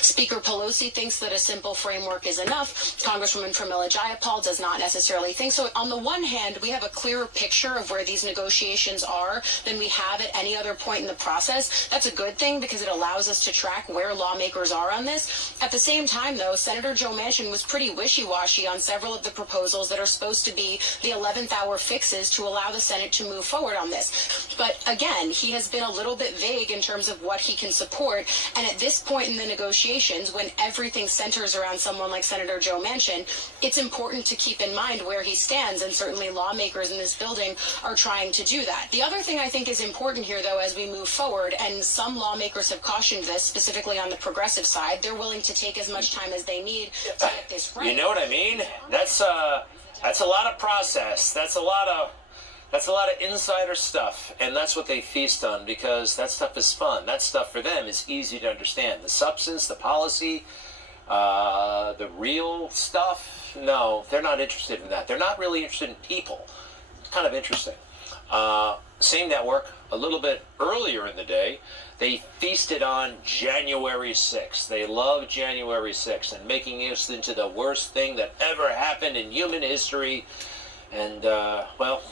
Speaker Pelosi thinks that a simple framework is enough. Congresswoman Pramila Jayapal does not necessarily think so. On the one hand, we have a clearer picture of where these negotiations are than we have at any other point in the process. That's a good thing because it allows us to track where lawmakers are on this. At the same time, though, Senator Joe Manchin was pretty wishy-washy on several of the proposals that are supposed to be the 11th hour fixes to allow the Senate to move forward on this. But again, he has been a little bit vague in terms of what he can support. And at this point in the negotiations, when everything centers around someone like Senator Joe Manchin, it's important to keep in mind where he stands, and certainly lawmakers in this building are trying to do that. The other thing I think is important here, though, as we move forward, and some lawmakers have cautioned this, specifically on the progressive side, they're willing to take as much time as they need to get this right. You know what I mean? That's a lot of process. That's a lot of insider stuff, and that's what they feast on because that stuff is fun. That stuff for them is easy to understand. The substance, the policy, the real stuff, no, they're not interested in that. They're not really interested in people. It's kind of interesting. Same network, a little bit earlier in the day, they feasted on January 6th. They love January 6th and making this into the worst thing that ever happened in human history. And, well...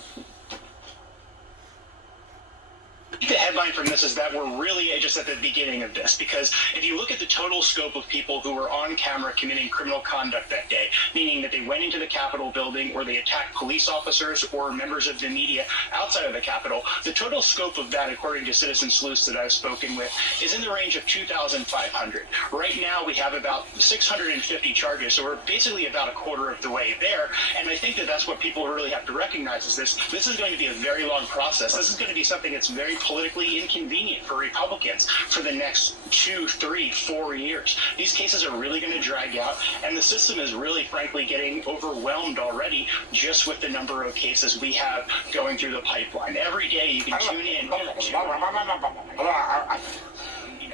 The headline from this is that we're really just at the beginning of this, because if you look at the total scope of people who were on camera committing criminal conduct that day, meaning that they went into the Capitol building or they attacked police officers or members of the media outside of the Capitol, the total scope of that, according to Citizen Sleuths that I've spoken with, is in the range of 2,500. Right now we have about 650 charges, so we're basically about a quarter of the way there, and I think that that's what people really have to recognize is this is going to be a very long process. This is going to be something that's very politically inconvenient for Republicans for the next 2, 3, 4 years. These cases are really going to drag out, and the system is really, frankly, getting overwhelmed already just with the number of cases we have going through the pipeline. Every day you can tune in.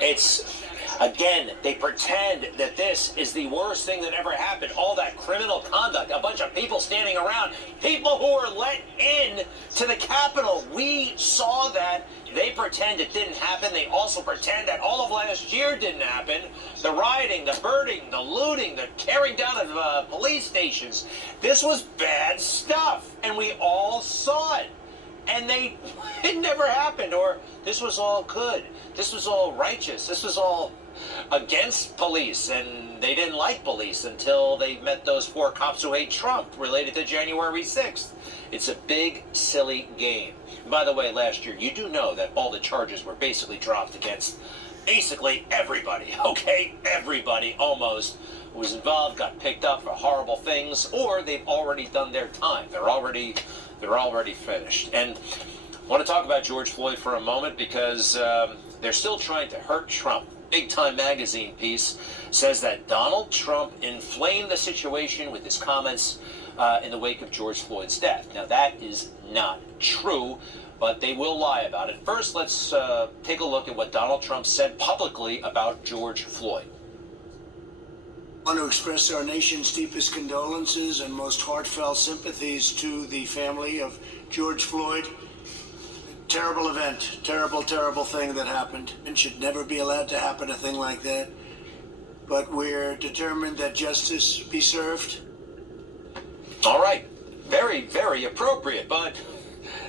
It's, again, they pretend that this is the worst thing that ever happened. All that criminal conduct, a bunch of people standing around, people who were let in to the Capitol. We saw that. They pretend it didn't happen. They also pretend that all of last year didn't happen. The rioting, the burning, the looting, the tearing down of police stations. This was bad stuff, and we all saw it. And it never happened, or this was all good. This was all righteous. This was all against police, and they didn't like police until they met those 4 cops who hate Trump related to January 6th. It's a big, silly game. By the way, last year, you do know that all the charges were basically dropped against basically everybody, okay? Everybody, almost, who was involved got picked up for horrible things, or they've already done their time. They're already finished. And I want to talk about George Floyd for a moment because they're still trying to hurt Trump. big Time magazine piece says that Donald Trump inflamed the situation with his comments in the wake of George Floyd's death. Now, that is not true, but they will lie about it. First, let's take a look at what Donald Trump said publicly about George Floyd. I want to express our nation's deepest condolences and most heartfelt sympathies to the family of George Floyd. Terrible event, terrible, terrible thing that happened, and should never be allowed to happen, a thing like that. But we're determined that justice be served. All right. Very, very appropriate, but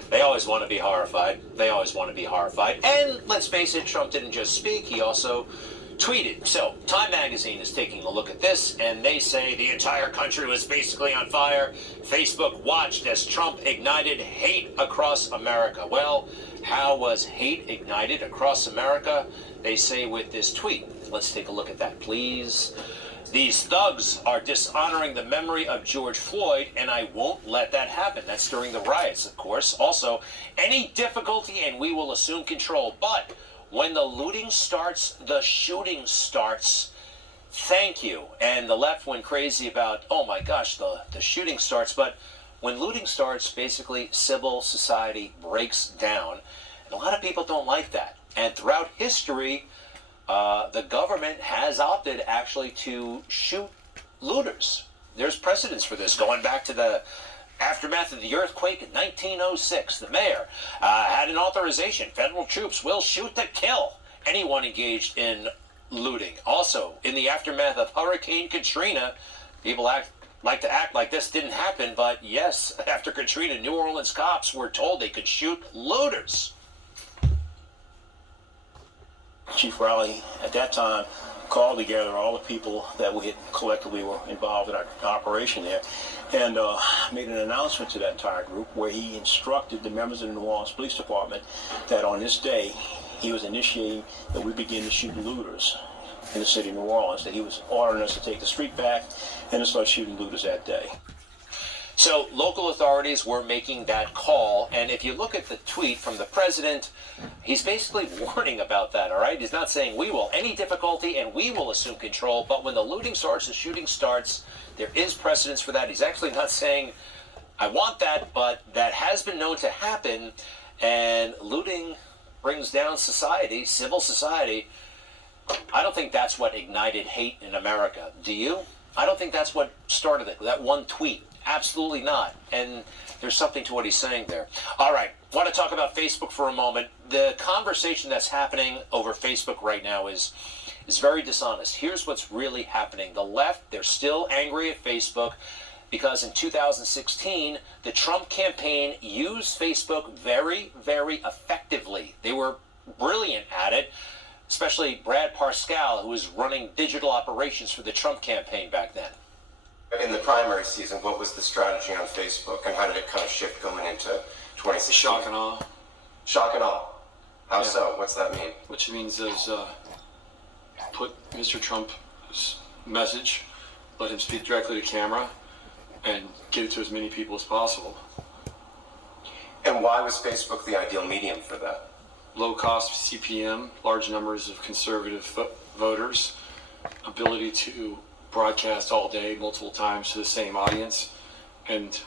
they always want to be horrified. They always want to be horrified. And let's face it, Trump didn't just speak, he also tweeted. So, Time magazine is taking a look at this, and they say the entire country was basically on fire. Facebook watched as Trump ignited hate across America. Well, how was hate ignited across America? They say with this tweet. Let's take a look at that, please. These thugs are dishonoring the memory of George Floyd, and I won't let that happen. That's during the riots, of course. Also, any difficulty and we will assume control. But when the looting starts, the shooting starts. Thank you. And the left went crazy about, oh my gosh, the shooting starts. But when looting starts, basically civil society breaks down. And a lot of people don't like that. And throughout history, the government has opted actually to shoot looters. There's precedence for this going back to the aftermath of the earthquake in 1906. The mayor had an authorization. Federal troops will shoot to kill anyone engaged in looting. Also, in the aftermath of Hurricane Katrina, people like to act like this didn't happen, but yes, after Katrina, New Orleans cops were told they could shoot looters. Chief Riley, at that time, called together all the people that we had collectively were involved in our operation there, and made an announcement to that entire group where he instructed the members of the New Orleans Police Department that on this day he was initiating that we begin to shoot looters in the city of New Orleans, that he was ordering us to take the street back and to start shooting looters that day. So local authorities were making that call, and if you look at the tweet from the president, he's basically warning about that, all right? He's not saying we will any difficulty and we will assume control, but when the looting starts, the shooting starts, there is precedence for that. He's actually not saying, I want that, but that has been known to happen, and looting brings down society, civil society. I don't think that's what ignited hate in America. Do you? I don't think that's what started it, that one tweet. Absolutely not. And there's something to what he's saying there. All right. Want to talk about Facebook for a moment. The conversation that's happening over Facebook right now is very dishonest. Here's what's really happening. The left, they're still angry at Facebook because in 2016, the Trump campaign used Facebook very, very effectively. They were brilliant at it, especially Brad Parscale, who was running digital operations for the Trump campaign back then. In the primary season, what was the strategy on Facebook, and how did it kind of shift going into 2016? Shock and awe. Shock and awe. How Yeah. so? What's that mean? Which means is put Mr. Trump's message, let him speak directly to camera, and get it to as many people as possible. And why was Facebook the ideal medium for that? Low cost CPM, large numbers of conservative voters, ability to broadcast all day, multiple times to the same audience, and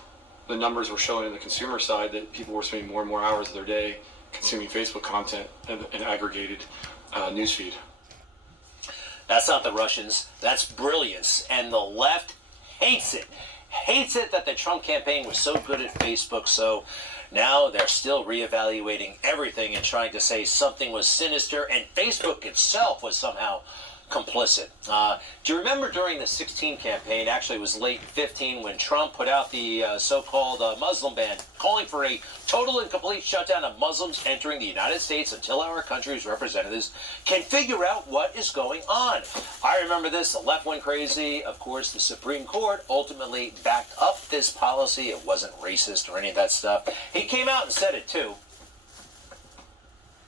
the numbers were showing on the consumer side that people were spending more and more hours of their day consuming Facebook content and aggregated newsfeed. That's not the Russians. That's brilliance. And the left hates it. Hates it that the Trump campaign was so good at Facebook. So now they're still reevaluating everything and trying to say something was sinister, and Facebook itself was somehow complicit. Do you remember during the 16 campaign, actually it was late 15, when Trump put out the so-called Muslim ban, calling for a total and complete shutdown of Muslims entering the United States until our country's representatives can figure out what is going on? I remember this. The left went crazy. Of course, the Supreme Court ultimately backed up this policy. It wasn't racist or any of that stuff. He came out and said it too.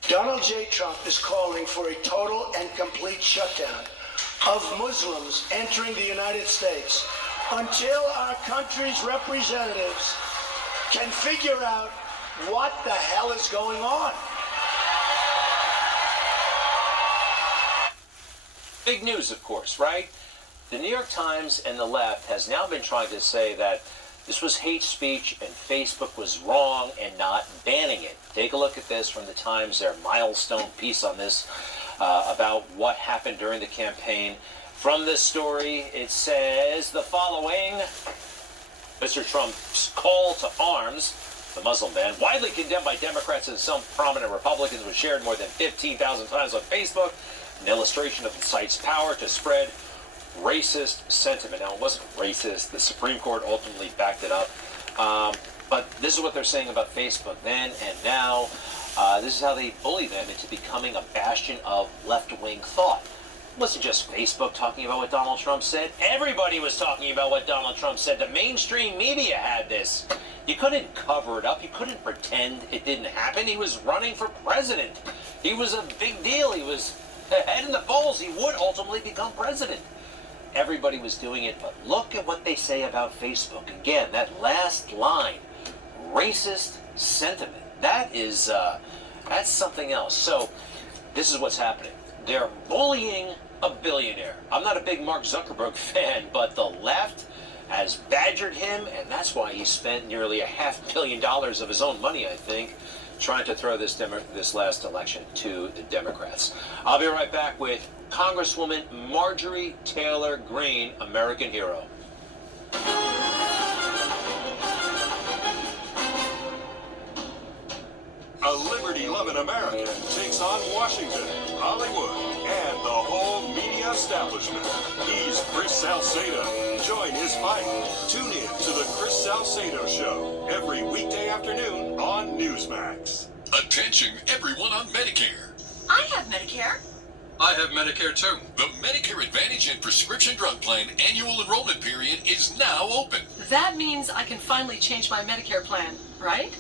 Donald J. Trump is calling for a total and complete shutdown of Muslims entering the United States until our country's representatives can figure out what the hell is going on. Big news, of course, right? The New York Times and the left has now been trying to say that this was hate speech and Facebook was wrong and not banning it. Take a look at this from the Times, their milestone piece on this about what happened during the campaign. From this story, it says the following: Mr. Trump's call to arms, the Muslim ban, widely condemned by Democrats and some prominent Republicans, was shared more than 15,000 times on Facebook, an illustration of the site's power to spread racist sentiment. Now, it wasn't racist. The Supreme Court ultimately backed it up. But this is what they're saying about Facebook then and now. This is how they bully them into becoming a bastion of left-wing thought. It wasn't just Facebook talking about what Donald Trump said. Everybody was talking about what Donald Trump said. The mainstream media had this. You couldn't cover it up. You couldn't pretend it didn't happen. He was running for president. He was a big deal. He was ahead in the polls. He would ultimately become president. Everybody was doing it, but look at what they say about Facebook. Again, that last line, racist sentiment. That is, that's something else. So, this is what's happening. They're bullying a billionaire. I'm not a big Mark Zuckerberg fan, but the left has badgered him, and that's why he spent nearly $500 million of his own money, I think, trying to throw this last election to the Democrats. I'll be right back with Congresswoman Marjorie Taylor Greene, American hero. A liberty-loving American takes on Washington, Hollywood, and the whole media establishment. He's Chris Salcedo. Join his fight. Tune in to the Chris Salcedo Show every weekday afternoon on NewsMAS. Attention everyone on Medicare. I have Medicare. I have Medicare too. The Medicare Advantage and Prescription Drug Plan annual enrollment period is now open. That means I can finally change my Medicare plan, right?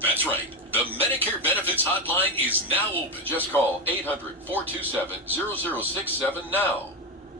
That's right. The Medicare Benefits Hotline is now open. Just call 800-427-0067 now.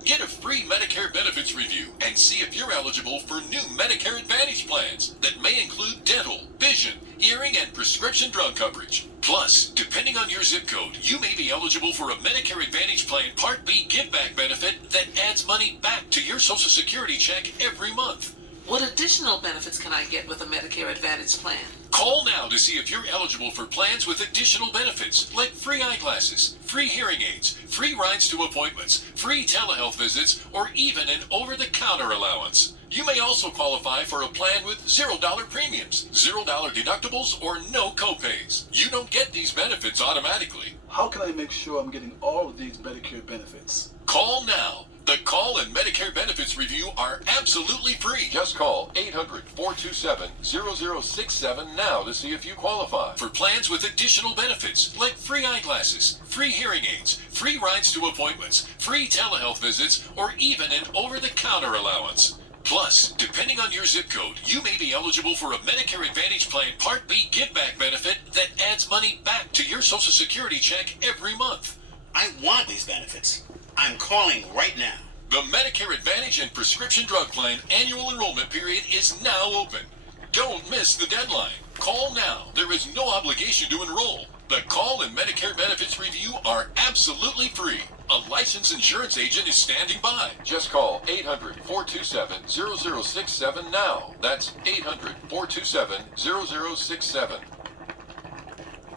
Get a free Medicare benefits review and see if you're eligible for new Medicare Advantage plans that may include dental, vision, hearing, and prescription drug coverage. Plus, depending on your zip code, you may be eligible for a Medicare Advantage Plan Part B give-back benefit that adds money back to your Social Security check every month. What additional benefits can I get with a Medicare Advantage plan? Call now to see if you're eligible for plans with additional benefits like free eyeglasses, free hearing aids, free rides to appointments, free telehealth visits, or even an over-the-counter allowance. You may also qualify for a plan with $0 premiums, $0 deductibles, or no copays. You don't get these benefits automatically. How can I make sure I'm getting all of these Medicare benefits? Call now. The call and Medicare benefits review are absolutely free. Just call 800-427-0067 now to see if you qualify for plans with additional benefits like free eyeglasses, free hearing aids, free rides to appointments, free telehealth visits, or even an over-the-counter allowance. Plus, depending on your zip code, you may be eligible for a Medicare Advantage Plan Part B give-back benefit that adds money back to your Social Security check every month. I want these benefits. I'm calling right now. The Medicare Advantage and Prescription Drug Plan annual enrollment period is now open. Don't miss the deadline. Call now. There is no obligation to enroll. The call and Medicare benefits review are absolutely free. A licensed insurance agent is standing by. Just call 800-427-0067 now. That's 800-427-0067.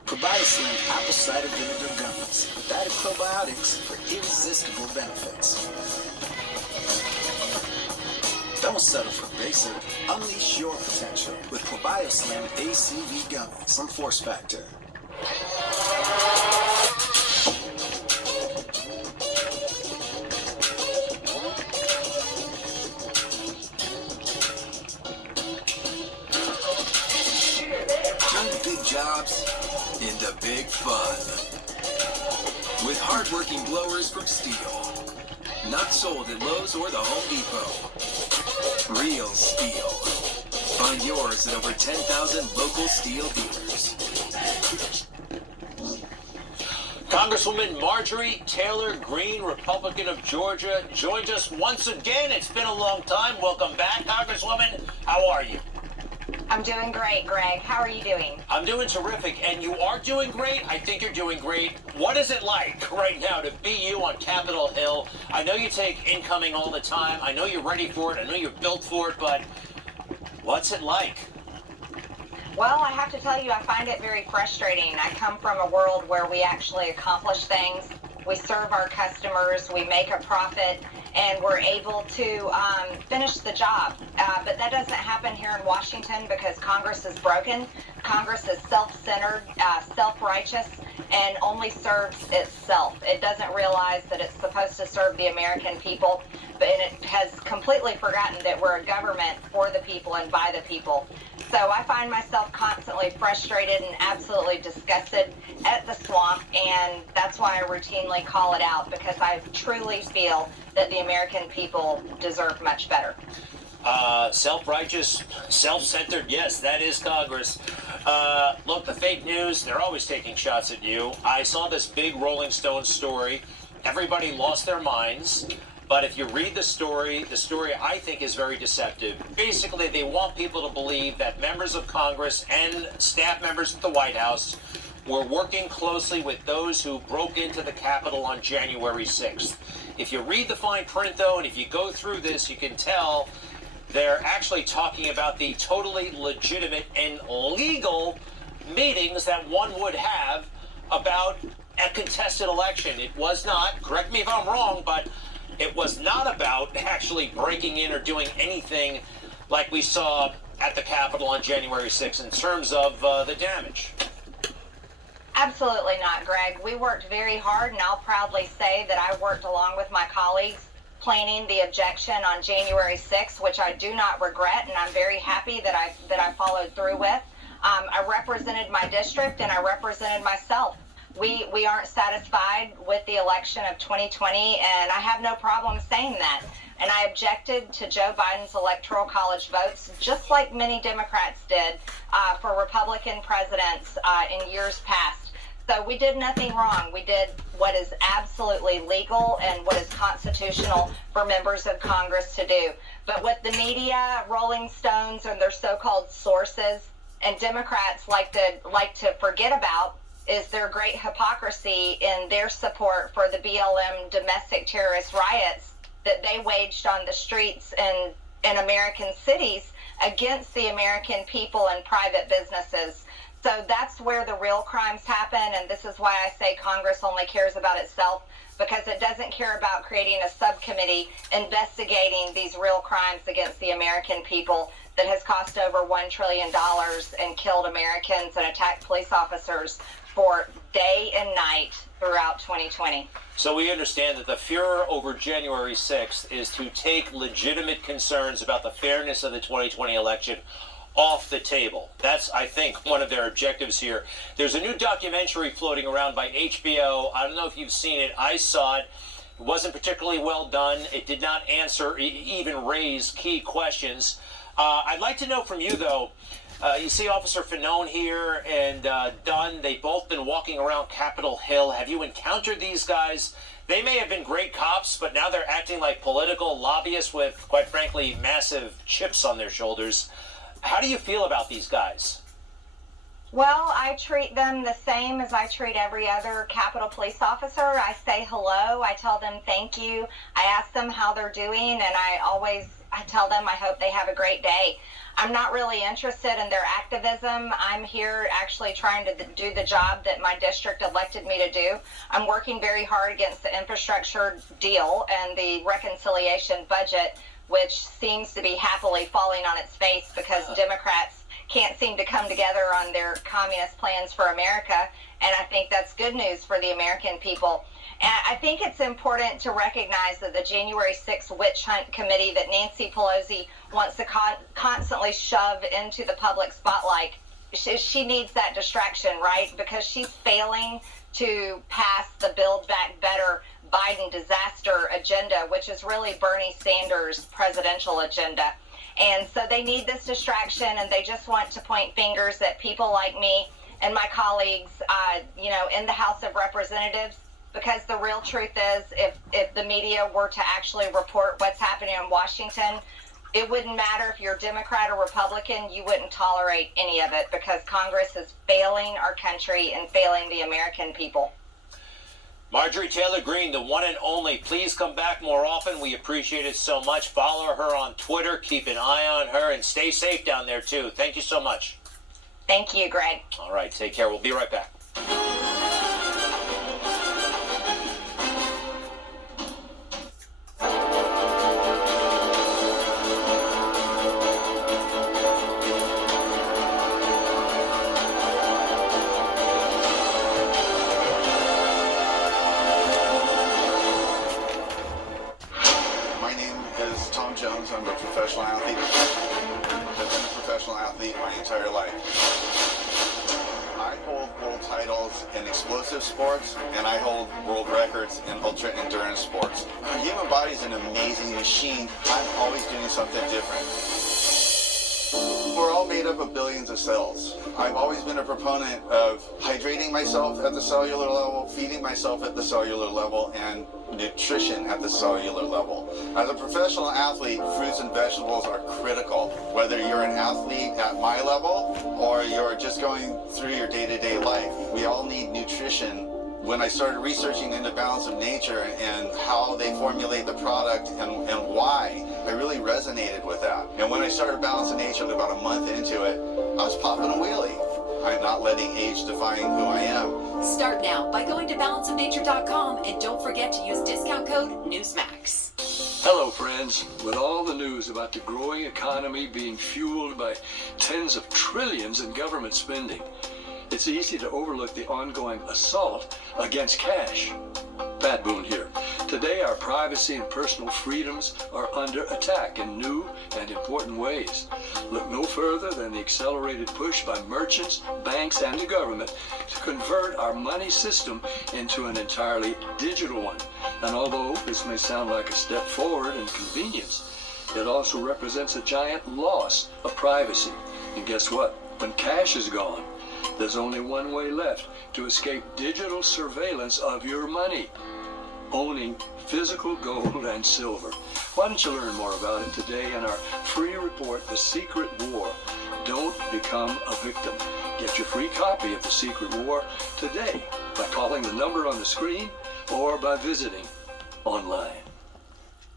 Probioslin apple cider vinegar gummies with added probiotics for irresistible benefits. Don't settle for basic. Unleash your potential with Probioslin ACV gummies from Force Factor. Turn the big jobs into big fun. With hard-working blowers from Steel. Not sold at Lowe's or the Home Depot. Real Steel. Find yours at over 10,000 local Steel dealers. Congresswoman Marjorie Taylor Greene, Republican of Georgia, joins us once again. It's been a long time. Welcome back, Congresswoman. How are you? I'm doing great, Greg. How are you doing? I'm doing terrific, and you are doing great. I think you're doing great. What is it like right now to be you on Capitol Hill? I know you take incoming all the time. I know you're ready for it. I know you're built for it, but what's it like? Well, I have to tell you, I find it very frustrating. I come from a world where we actually accomplish things. We serve our customers, we make a profit, and we're able to finish the job. But that doesn't happen here in Washington because Congress is broken. Congress is self-centered, self-righteous, and only serves itself. It doesn't realize that it's supposed to serve the American people, and it has completely forgotten that we're a government for the people and by the people. So I find myself constantly frustrated and absolutely disgusted at the swamp, and that's why I routinely call it out, because I truly feel that the American people deserve much better. Self-righteous, self-centered, yes, that is Congress. Look, the fake news, they're always taking shots at you. I saw this big Rolling Stones story. Everybody lost their minds. But if you read the story I think is very deceptive. Basically, they want people to believe that members of Congress and staff members at the White House were working closely with those who broke into the Capitol on January 6th. If you read the fine print, though, and if you go through this, you can tell they're actually talking about the totally legitimate and legal meetings that one would have about a contested election. It was not, correct me if I'm wrong, but it was not about actually breaking in or doing anything like we saw at the Capitol on January 6th in terms of the damage. Absolutely not, Greg. We worked very hard, and I'll proudly say that I worked along with my colleagues planning the objection on January 6th, which I do not regret, and I'm very happy that I followed through with. I represented my district, and I represented myself. We aren't satisfied with the election of 2020, and I have no problem saying that. And I objected to Joe Biden's Electoral College votes, just like many Democrats did for Republican presidents in years past. So we did nothing wrong. We did what is absolutely legal and what is constitutional for members of Congress to do. But what the media, Rolling Stones, and their so-called sources, and Democrats like to forget about is their great hypocrisy in their support for the BLM domestic terrorist riots that they waged on the streets in American cities against the American people and private businesses. So that's where the real crimes happen, and this is why I say Congress only cares about itself, because it doesn't care about creating a subcommittee investigating these real crimes against the American people that has cost over $1 trillion and killed Americans and attacked police officers for day and night throughout 2020. So we understand that the furor over January 6th is to take legitimate concerns about the fairness of the 2020 election off the table. That's, I think, one of their objectives here. There's a new documentary floating around by HBO. I don't know if you've seen it. I saw it. It wasn't particularly well done. It did not answer, even raise key questions. I'd like to know from you, though, you see Officer Fanone here and Dunn. They've both been walking around Capitol Hill. Have you encountered these guys? They may have been great cops, but now they're acting like political lobbyists with, quite frankly, massive chips on their shoulders. How do you feel about these guys? Well, I treat them the same as I treat every other Capitol Police officer. I say hello. I tell them thank you. I ask them how they're doing, and I tell them I hope they have a great day. I'm not really interested in their activism. I'm here actually trying to do the job that my district elected me to do. I'm working very hard against the infrastructure deal and the reconciliation budget, which seems to be happily falling on its face because Democrats can't seem to come together on their communist plans for America. And I think that's good news for the American people. And I think it's important to recognize that the January 6th witch hunt committee that Nancy Pelosi wants to constantly shove into the public spotlight, she needs that distraction, right? Because she's failing to pass the Build Back Better Biden disaster agenda, which is really Bernie Sanders' presidential agenda. And so they need this distraction, and they just want to point fingers at people like me and my colleagues, in the House of Representatives, because the real truth is if the media were to actually report what's happening in Washington, It wouldn't matter if you're Democrat or Republican, you wouldn't tolerate any of it because Congress is failing our country and failing the American people. Marjorie Taylor Greene, the one and only. Please come back more often. We appreciate it so much. Follow her on Twitter. Keep an eye on her and stay safe down there, too. Thank you so much. Thank you, Greg. All right. Take care. We'll be right back. I'm a professional athlete. I've been a professional athlete my entire life. I hold world titles in explosive sports, and I hold world records in ultra endurance sports. The human body is an amazing machine. I'm always doing something different. We're all made up of billions of cells. I've always been a proponent of hydrating myself at the cellular level, feeding myself at the cellular level, and nutrition at the cellular level. As a professional athlete, fruits and vegetables are critical. Whether you're an athlete at my level or you're just going through your day-to-day life, we all need nutrition. When I started researching into Balance of Nature and how they formulate the product and why, I really resonated with that. And when I started Balance of Nature about a month into it, I was popping a wheelie. I'm not letting age define who I am. Start now by going to balanceofnature.com and don't forget to use discount code NewsMAS. Hello, friends. With all the news about the growing economy being fueled by tens of trillions in government spending, it's easy to overlook the ongoing assault against cash. Pat Boone here. Today, our privacy and personal freedoms are under attack in new and important ways. Look no further than the accelerated push by merchants, banks, and the government to convert our money system into an entirely digital one. And although this may sound like a step forward in convenience, it also represents a giant loss of privacy. And guess what? When cash is gone, there's only one way left to escape digital surveillance of your money: owning physical gold and silver. Why don't you learn more about it today in our free report, The Secret War? Don't become a victim. Get your free copy of The Secret War today by calling the number on the screen or by visiting online.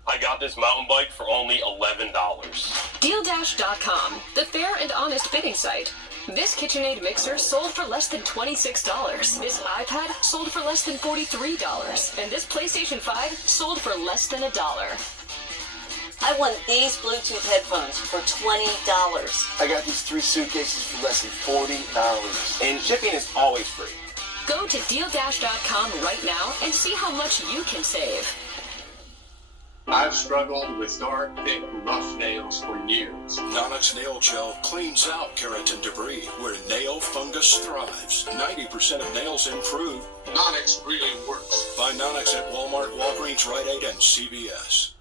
I got this mountain bike for only $11. DealDash.com, the fair and honest bidding site. This KitchenAid mixer sold for less than $26. This iPad sold for less than $43. And this PlayStation 5 sold for less than $1. I won these Bluetooth headphones for $20. I got these 3 suitcases for less than $40. And shipping is always free. Go to DealDash.com right now and see how much you can save. I've struggled with dark, thick, rough nails for years. Nonox Nail Gel cleans out keratin debris where nail fungus thrives. 90% of nails improve. Nonox really works. Buy Nonox at Walmart, Walgreens, Rite Aid, and CVS.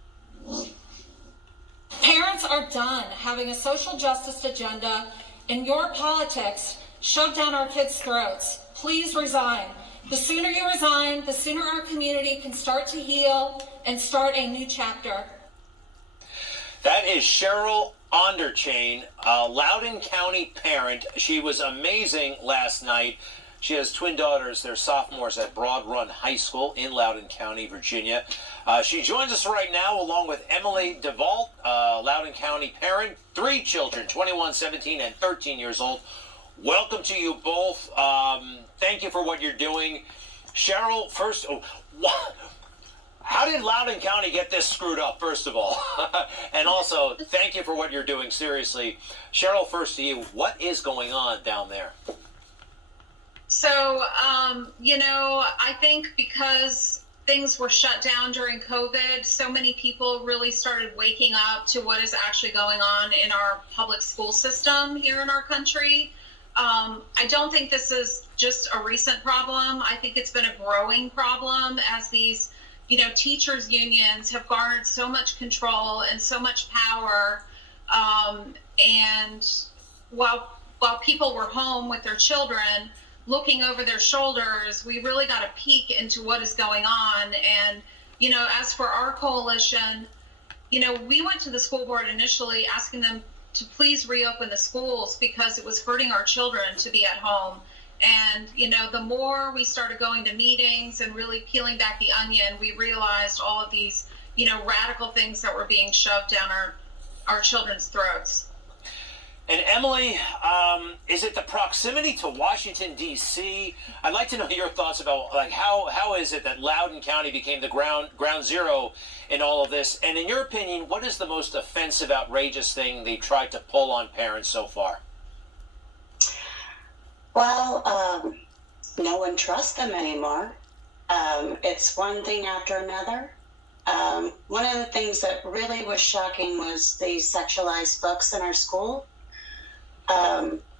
Parents are done having a social justice agenda and your politics shoved down our kids' throats. Please resign. The sooner you resign, the sooner our community can start to heal and start a new chapter. That is Cheryl Onderchain, a Loudoun County parent. She was amazing last night. She has twin daughters. They're sophomores at Broad Run High School in Loudoun County, Virginia. She joins us right now along with Emily DeVault, Loudoun County parent, 3 children, 21, 17, and 13 years old. Welcome to you both. Thank you for what you're doing. Cheryl, first, how did Loudoun County get this screwed up, first of all? And also, thank you for what you're doing, seriously. Cheryl, first to you, what is going on down there? So, I think because things were shut down during COVID, so many people really started waking up to what is actually going on in our public school system here in our country. I don't think this is just a recent problem. I think it's been a growing problem as these, teachers' unions have garnered so much control and so much power. And while people were home with their children, looking over their shoulders, we really got a peek into what is going on. And, as for our coalition, we went to the school board initially asking them to please reopen the schools because it was hurting our children to be at home. And, the more we started going to meetings and really peeling back the onion, we realized all of these, radical things that were being shoved down our children's throats. And Emily, is it the proximity to Washington, D.C.? I'd like to know your thoughts about how is it that Loudoun County became the ground zero in all of this? And in your opinion, what is the most offensive, outrageous thing they tried to pull on parents so far? Well, no one trusts them anymore. It's one thing after another. One of the things that really was shocking was the sexualized books in our school.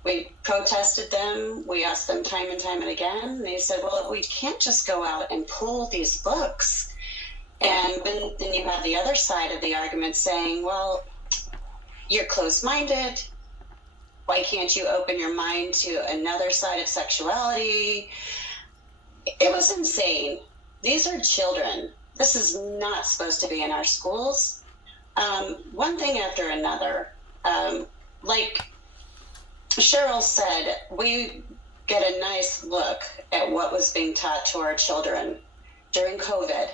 We protested them. We asked them time and time and again. They said, well, we can't just go out and pull these books. And then you have the other side of the argument saying, well, you're closed-minded. Why can't you open your mind to another side of sexuality? It was insane. These are children. This is not supposed to be in our schools. One thing after another. Like Cheryl said, we get a nice look at what was being taught to our children during COVID.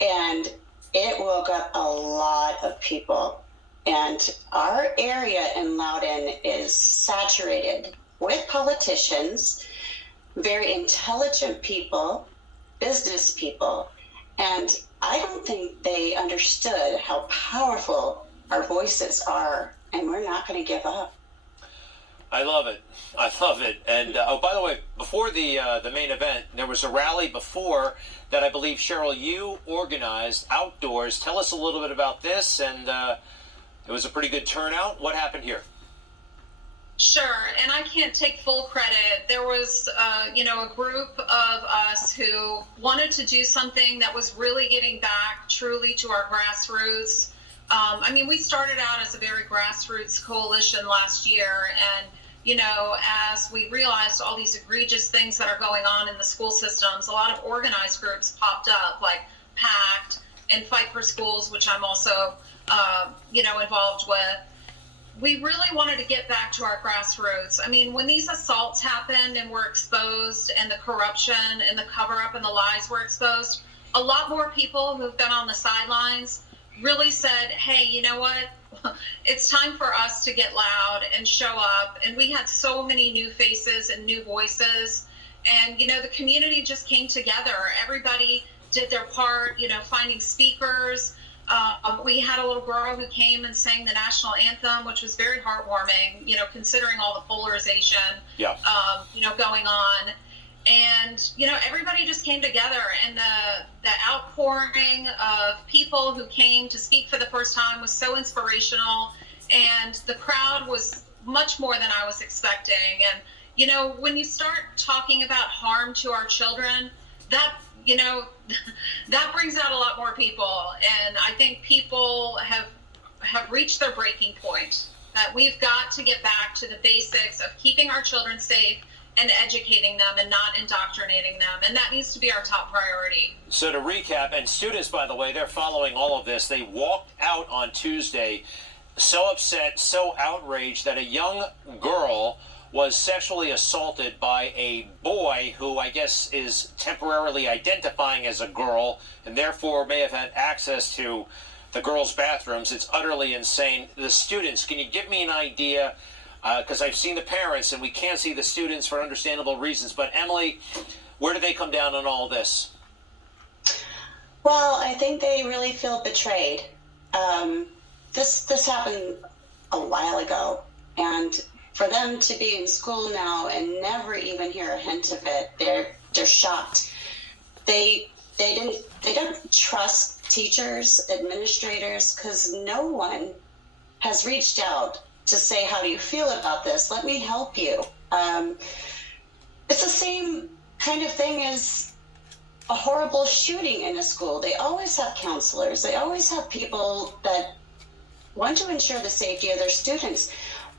And it woke up a lot of people. And our area in Loudoun is saturated with politicians, very intelligent people, business people, and I don't think they understood how powerful our voices are, and we're not going to give up. I love it. I love it. And by the way, before the main event, there was a rally before that I believe, Cheryl, you organized outdoors. Tell us a little bit about this, and it was a pretty good turnout. What happened here? Sure, and I can't take full credit. There was, a group of us who wanted to do something that was really getting back truly to our grassroots. We started out as a very grassroots coalition last year, and, as we realized all these egregious things that are going on in the school systems, a lot of organized groups popped up, like PACT and Fight for Schools, which I'm also involved with. We really wanted to get back to our grassroots. When these assaults happened and were exposed, and the corruption and the cover-up and the lies were exposed, a lot more people who've been on the sidelines really said, hey, you know what? It's time for us to get loud and show up. And we had so many new faces and new voices. And, the community just came together. Everybody did their part, finding speakers. We had a little girl who came and sang the national anthem, which was very heartwarming, considering all the polarization, going on. And, everybody just came together, and the outpouring of people who came to speak for the first time was so inspirational, and the crowd was much more than I was expecting. And, when you start talking about harm to our children, that brings out a lot more people. And I think people have reached their breaking point, that we've got to get back to the basics of keeping our children safe and educating them and not indoctrinating them. And that needs to be our top priority. So to recap, and students, by the way, they're following all of this. They walked out on Tuesday so upset, so outraged that a young girl was sexually assaulted by a boy who I guess is temporarily identifying as a girl and therefore may have had access to the girls' bathrooms. It's utterly insane. The students, can you give me an idea? Because I've seen the parents and we can't see the students for understandable reasons. But Emily, where do they come down on all this? Well, I think they really feel betrayed. This happened a while ago, and for them to be in school now and never even hear a hint of it, they're shocked. They don't trust teachers, administrators, because no one has reached out to say, how do you feel about this? Let me help you. It's the same kind of thing as a horrible shooting in a school. They always have counselors. They always have people that want to ensure the safety of their students.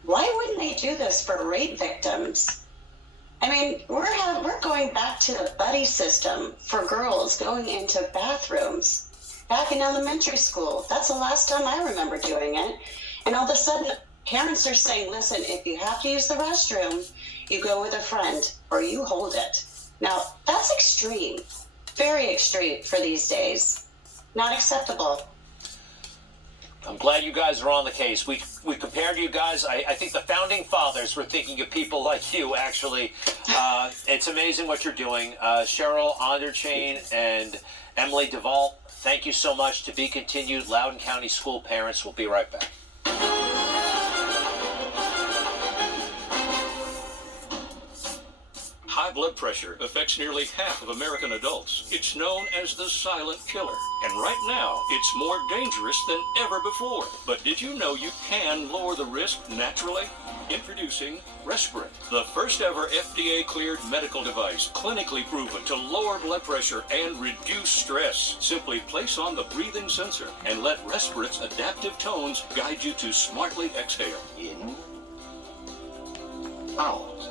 Why wouldn't they do this for rape victims? We're going back to the buddy system for girls going into bathrooms. back in elementary school. That's the last time I remember doing it. And all of a sudden, parents are saying, listen, if you have to use the restroom, you go with a friend or you hold it. Now, that's extreme, very extreme for these days. Not acceptable. I'm glad you guys are on the case. We compared you guys. I think the founding fathers were thinking of people like you, actually. It's amazing what you're doing. Cheryl Onderchain and Emily Duvall, thank you so much. To be continued. Loudoun County School Parents. We'll be right back. High blood pressure affects nearly half of American adults. It's known as the silent killer. And right now, it's more dangerous than ever before. But did you know you can lower the risk naturally? Introducing Respirin, the first ever FDA-cleared medical device, clinically proven to lower blood pressure and reduce stress. Simply place on the breathing sensor and let Respirin's adaptive tones guide you to smartly exhale. In, out,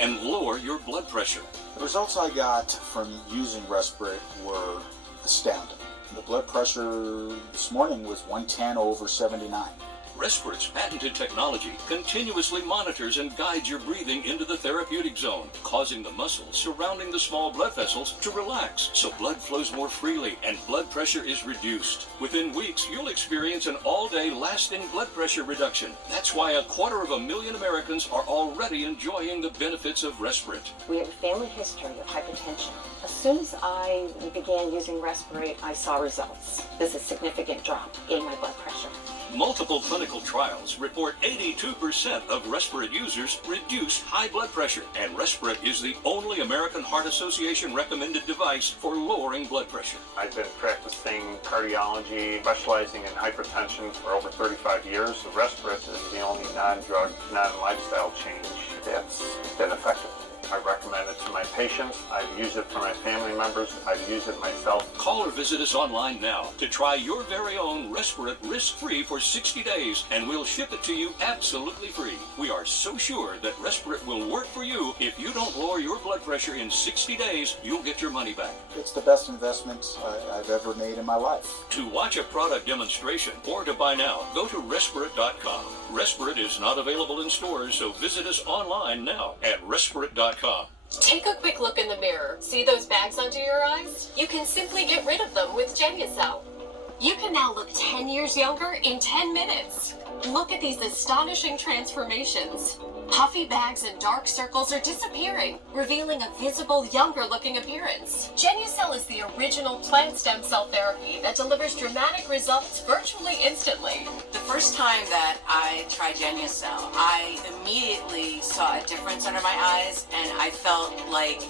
and lower your blood pressure. The results I got from using Respirin were astounding. The blood pressure this morning was 110/79. Respirin's patented technology continuously monitors and guides your breathing into the therapeutic zone, causing the muscles surrounding the small blood vessels to relax so blood flows more freely and blood pressure is reduced. Within weeks, you'll experience an all-day lasting blood pressure reduction. That's why 250,000 Americans are already enjoying the benefits of Respirin. We have a family history of hypertension. As soon as I began using Respirin, I saw results. There's a significant drop in my blood pressure. Multiple clinical trials report 82% of Respirin users reduce high blood pressure, and Respirin is the only American Heart Association recommended device for lowering blood pressure. I've been practicing cardiology, specializing in hypertension for over 35 years. The Respirin is the only non-drug, non-lifestyle change that's been effective. I recommend it to my patients. I've used it for my family members. I've used it myself. Call or visit us online now to try your very own Respirin risk-free for 60 days, and we'll ship it to you absolutely free. We are so sure that Respirin will work for you. If you don't lower your blood pressure in 60 days, you'll get your money back. It's the best investment I've ever made in my life. To watch a product demonstration or to buy now, go to Respirin.com. Respirin is not available in stores, so visit us online now at Respirin.com. Take a quick look in the mirror. See those bags under your eyes? You can simply get rid of them with Genucel. You can now look 10 years younger in 10 minutes. Look at these astonishing transformations. Puffy bags and dark circles are disappearing, revealing a visible, younger-looking appearance. Genucel is the original plant stem cell therapy that delivers dramatic results virtually instantly. The first time that I tried Genucel, I immediately saw a difference under my eyes, and I felt like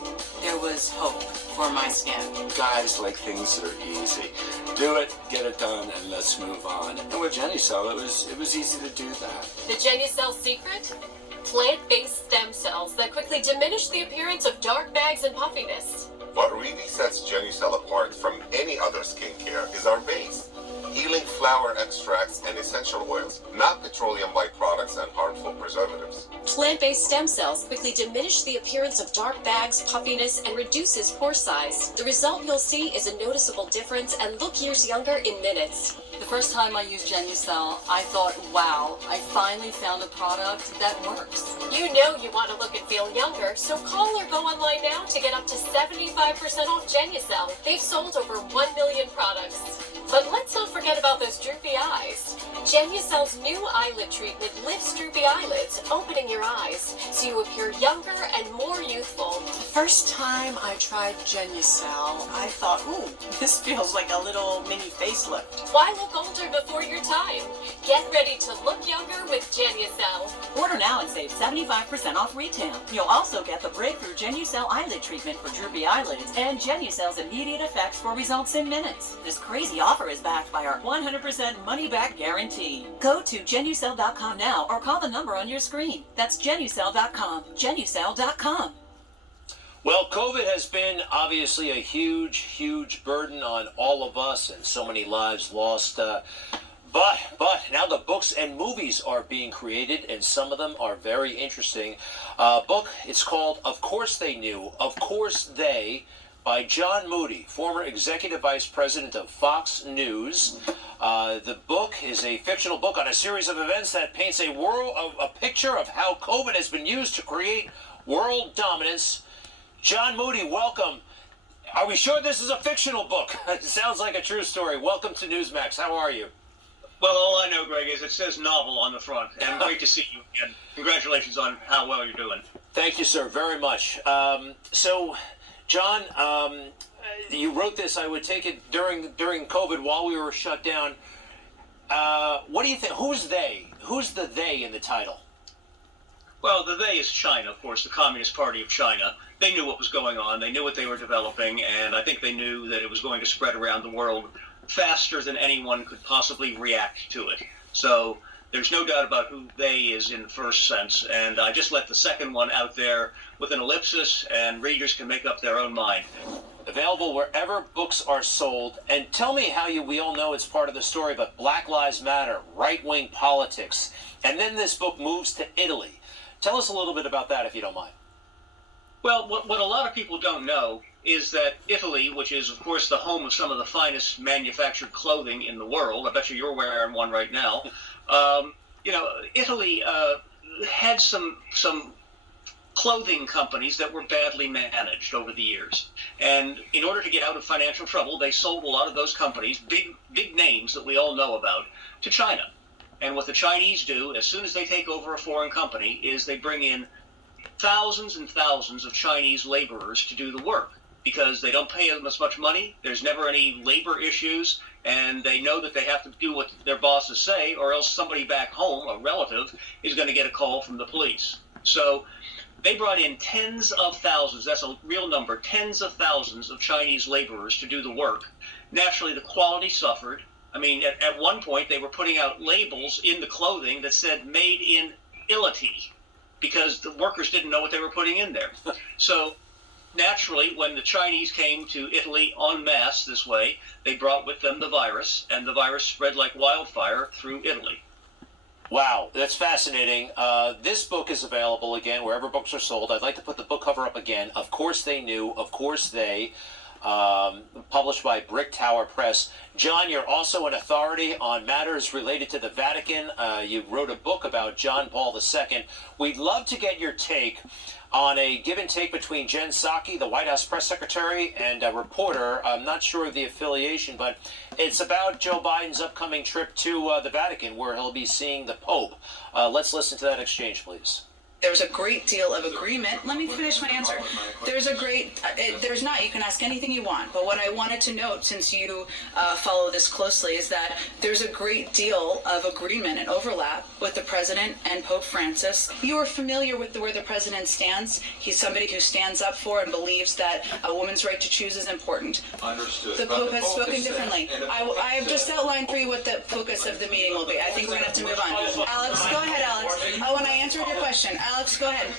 there was hope for my skin. Guys like things that are easy. Do it, get it done, and let's move on. And with Genucel, it was easy to do that. The Genucel secret? Plant-based stem cells that quickly diminish the appearance of dark bags and puffiness. What really sets Genucel apart from any other skincare is our base. Healing flower extracts and essential oils, not petroleum byproducts and harmful preservatives. Plant-based stem cells quickly diminish the appearance of dark bags, puffiness, and reduces pore size. The result you'll see is a noticeable difference and look years younger in minutes. The first time I used Genucel, I thought, wow, I finally found a product that works. You know you want to look and feel younger, so call or go online now to get up to 75% off Genucel. They've sold over 1 million products. But let's not forget about those droopy eyes. Genucel's new eyelid treatment lifts droopy eyelids, opening your eyes so you appear younger and more youthful. The first time I tried Genucel, I thought, ooh, this feels like a little mini facelift. Why look older before your time? Get ready to look younger with Genucel. Order now and save 75% off retail. You'll also get the breakthrough Genucel eyelid treatment for droopy eyelids and Genucel's immediate effects for results in minutes. This crazy offer is backed by our 100% money-back guarantee. Go to Genucel.com now or call the number on your screen. That's Genucel.com. Genucel.com. Well, COVID has been obviously a huge, huge burden on all of us and so many lives lost. But now the books and movies are being created, and some of them are very interesting. Book, it's called Of Course They Knew, Of Course They by John Moody, former executive vice president of Fox News. The book is a fictional book on a series of events that paints a picture of how COVID has been used to create world dominance. John Moody, welcome. Are we sure this is a fictional book? It sounds like a true story. Welcome to NewsMAS. How are you? Well, all I know, Greg, is it says novel on the front, and great to see you again. Congratulations on how well you're doing. Thank you, sir, very much. So, John, you wrote this, I would take it, during COVID while we were shut down. What do you think? Who's they? Who's the they in the title? Well, the they is China, of course, the Communist Party of China. They knew what was going on. They knew what they were developing, and I think they knew that it was going to spread around the world faster than anyone could possibly react to it. So there's no doubt about who they is in the first sense, and I just let the second one out there with an ellipsis, and readers can make up their own mind. Available wherever books are sold. And tell me how we all know it's part of the story, but Black Lives Matter, right-wing politics, and then this book moves to Italy. Tell us a little bit about that, if you don't mind. Well, what a lot of people don't know is that Italy, which is, of course, the home of some of the finest manufactured clothing in the world, I bet you're wearing one right now, Italy had some clothing companies that were badly managed over the years. And in order to get out of financial trouble, they sold a lot of those companies, big names that we all know about, to China. And what the Chinese do, as soon as they take over a foreign company, is they bring in thousands and thousands of Chinese laborers to do the work, because they don't pay them as much money, there's never any labor issues, and they know that they have to do what their bosses say, or else somebody back home, a relative, is going to get a call from the police. So they brought in tens of thousands, that's a real number, tens of thousands of Chinese laborers to do the work. Naturally, the quality suffered. I mean, at one point, they were putting out labels in the clothing that said made in Italy, because the workers didn't know what they were putting in there. So naturally, when the Chinese came to Italy en masse this way, they brought with them the virus, and the virus spread like wildfire through Italy. Wow, that's fascinating. This book is available, again, wherever books are sold. I'd like to put the book cover up again. Of Course They Knew, Of Course They, published by Brick Tower Press. John, you're also an authority on matters related to the Vatican. You wrote a book about John Paul II. We'd love to get your take on a give and take between Jen Psaki, the White House press secretary, and a reporter. I'm not sure of the affiliation, but it's about Joe Biden's upcoming trip to the Vatican, where he'll be seeing the Pope. Let's listen to that exchange, please. There's a great deal of agreement. Let me finish my answer. There's not. You can ask anything you want. But what I wanted to note, since you follow this closely, is that there's a great deal of agreement and overlap with the president and Pope Francis. You are familiar with where the president stands. He's somebody who stands up for and believes that a woman's right to choose is important. Understood. The Pope has spoken differently. I have just outlined for you what the focus of the meeting will be. I think we're going to have to move on. Alex, go ahead, Alex. Oh, and I answered your question. Alex, go ahead.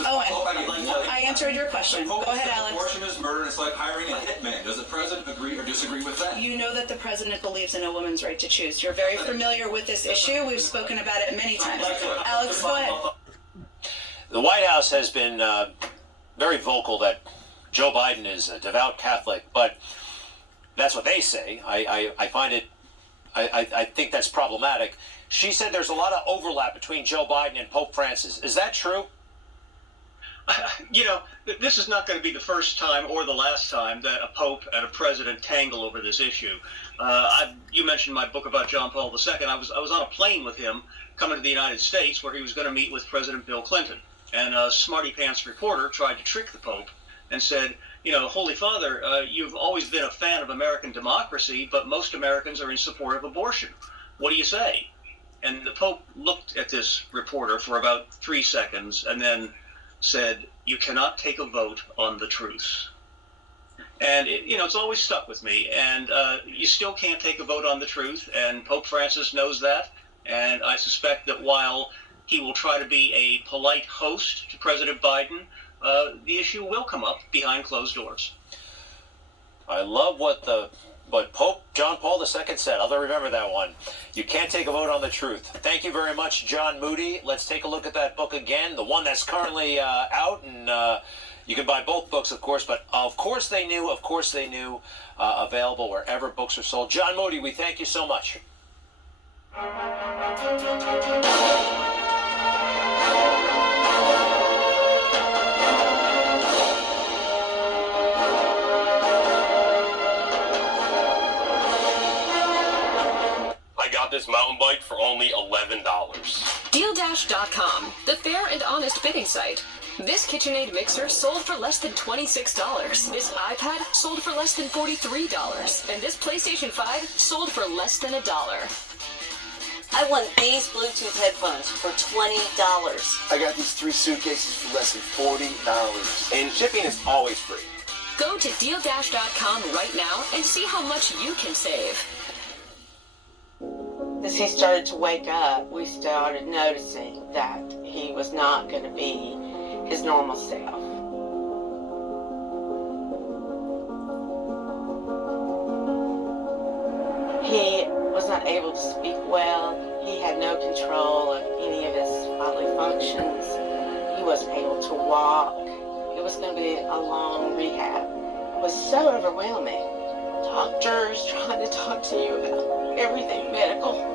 Owen, I answered your question. Go ahead, Alex. Abortion is murder, and it's like hiring a hitman. Does the president agree or disagree with that? You know that the president believes in a woman's right to choose. You're very familiar with this issue. We've spoken about it many times. Alex, go ahead. The White House has been very vocal that Joe Biden is a devout Catholic, but that's what they say. I find it, I think that's problematic. She said there's a lot of overlap between Joe Biden and Pope Francis. Is that true? This is not going to be the first time or the last time that a pope and a president tangle over this issue. You mentioned my book about John Paul II. I was on a plane with him coming to the United States, where he was going to meet with President Bill Clinton. And a smarty pants reporter tried to trick the Pope and said, Holy Father, you've always been a fan of American democracy, but most Americans are in support of abortion. What do you say? And the Pope looked at this reporter for about 3 seconds and then said, you cannot take a vote on the truth. And, it's always stuck with me. And you still can't take a vote on the truth. And Pope Francis knows that. And I suspect that while he will try to be a polite host to President Biden, the issue will come up behind closed doors. I love what Pope John Paul II said. I'll remember that one. You can't take a vote on the truth. Thank you very much, John Moody. Let's take a look at that book again, the one that's currently out, and You can buy both books, of course, but Of Course They Knew, available wherever books are sold. John Moody, we thank you so much. I got this mountain bike for only $11. DealDash.com, the fair and honest bidding site. This KitchenAid mixer sold for less than $26. This iPad sold for less than $43. And this PlayStation 5 sold for less than $1. I won these Bluetooth headphones for $20. I got these 3 suitcases for less than $40. And shipping is always free. Go to DealDash.com right now and see how much you can save. As he started to wake up, we started noticing that he was not going to be his normal self. He was not able to speak well. He had no control of any of his bodily functions. He wasn't able to walk. It was going to be a long rehab. It was so overwhelming. Doctors trying to talk to you about everything medical.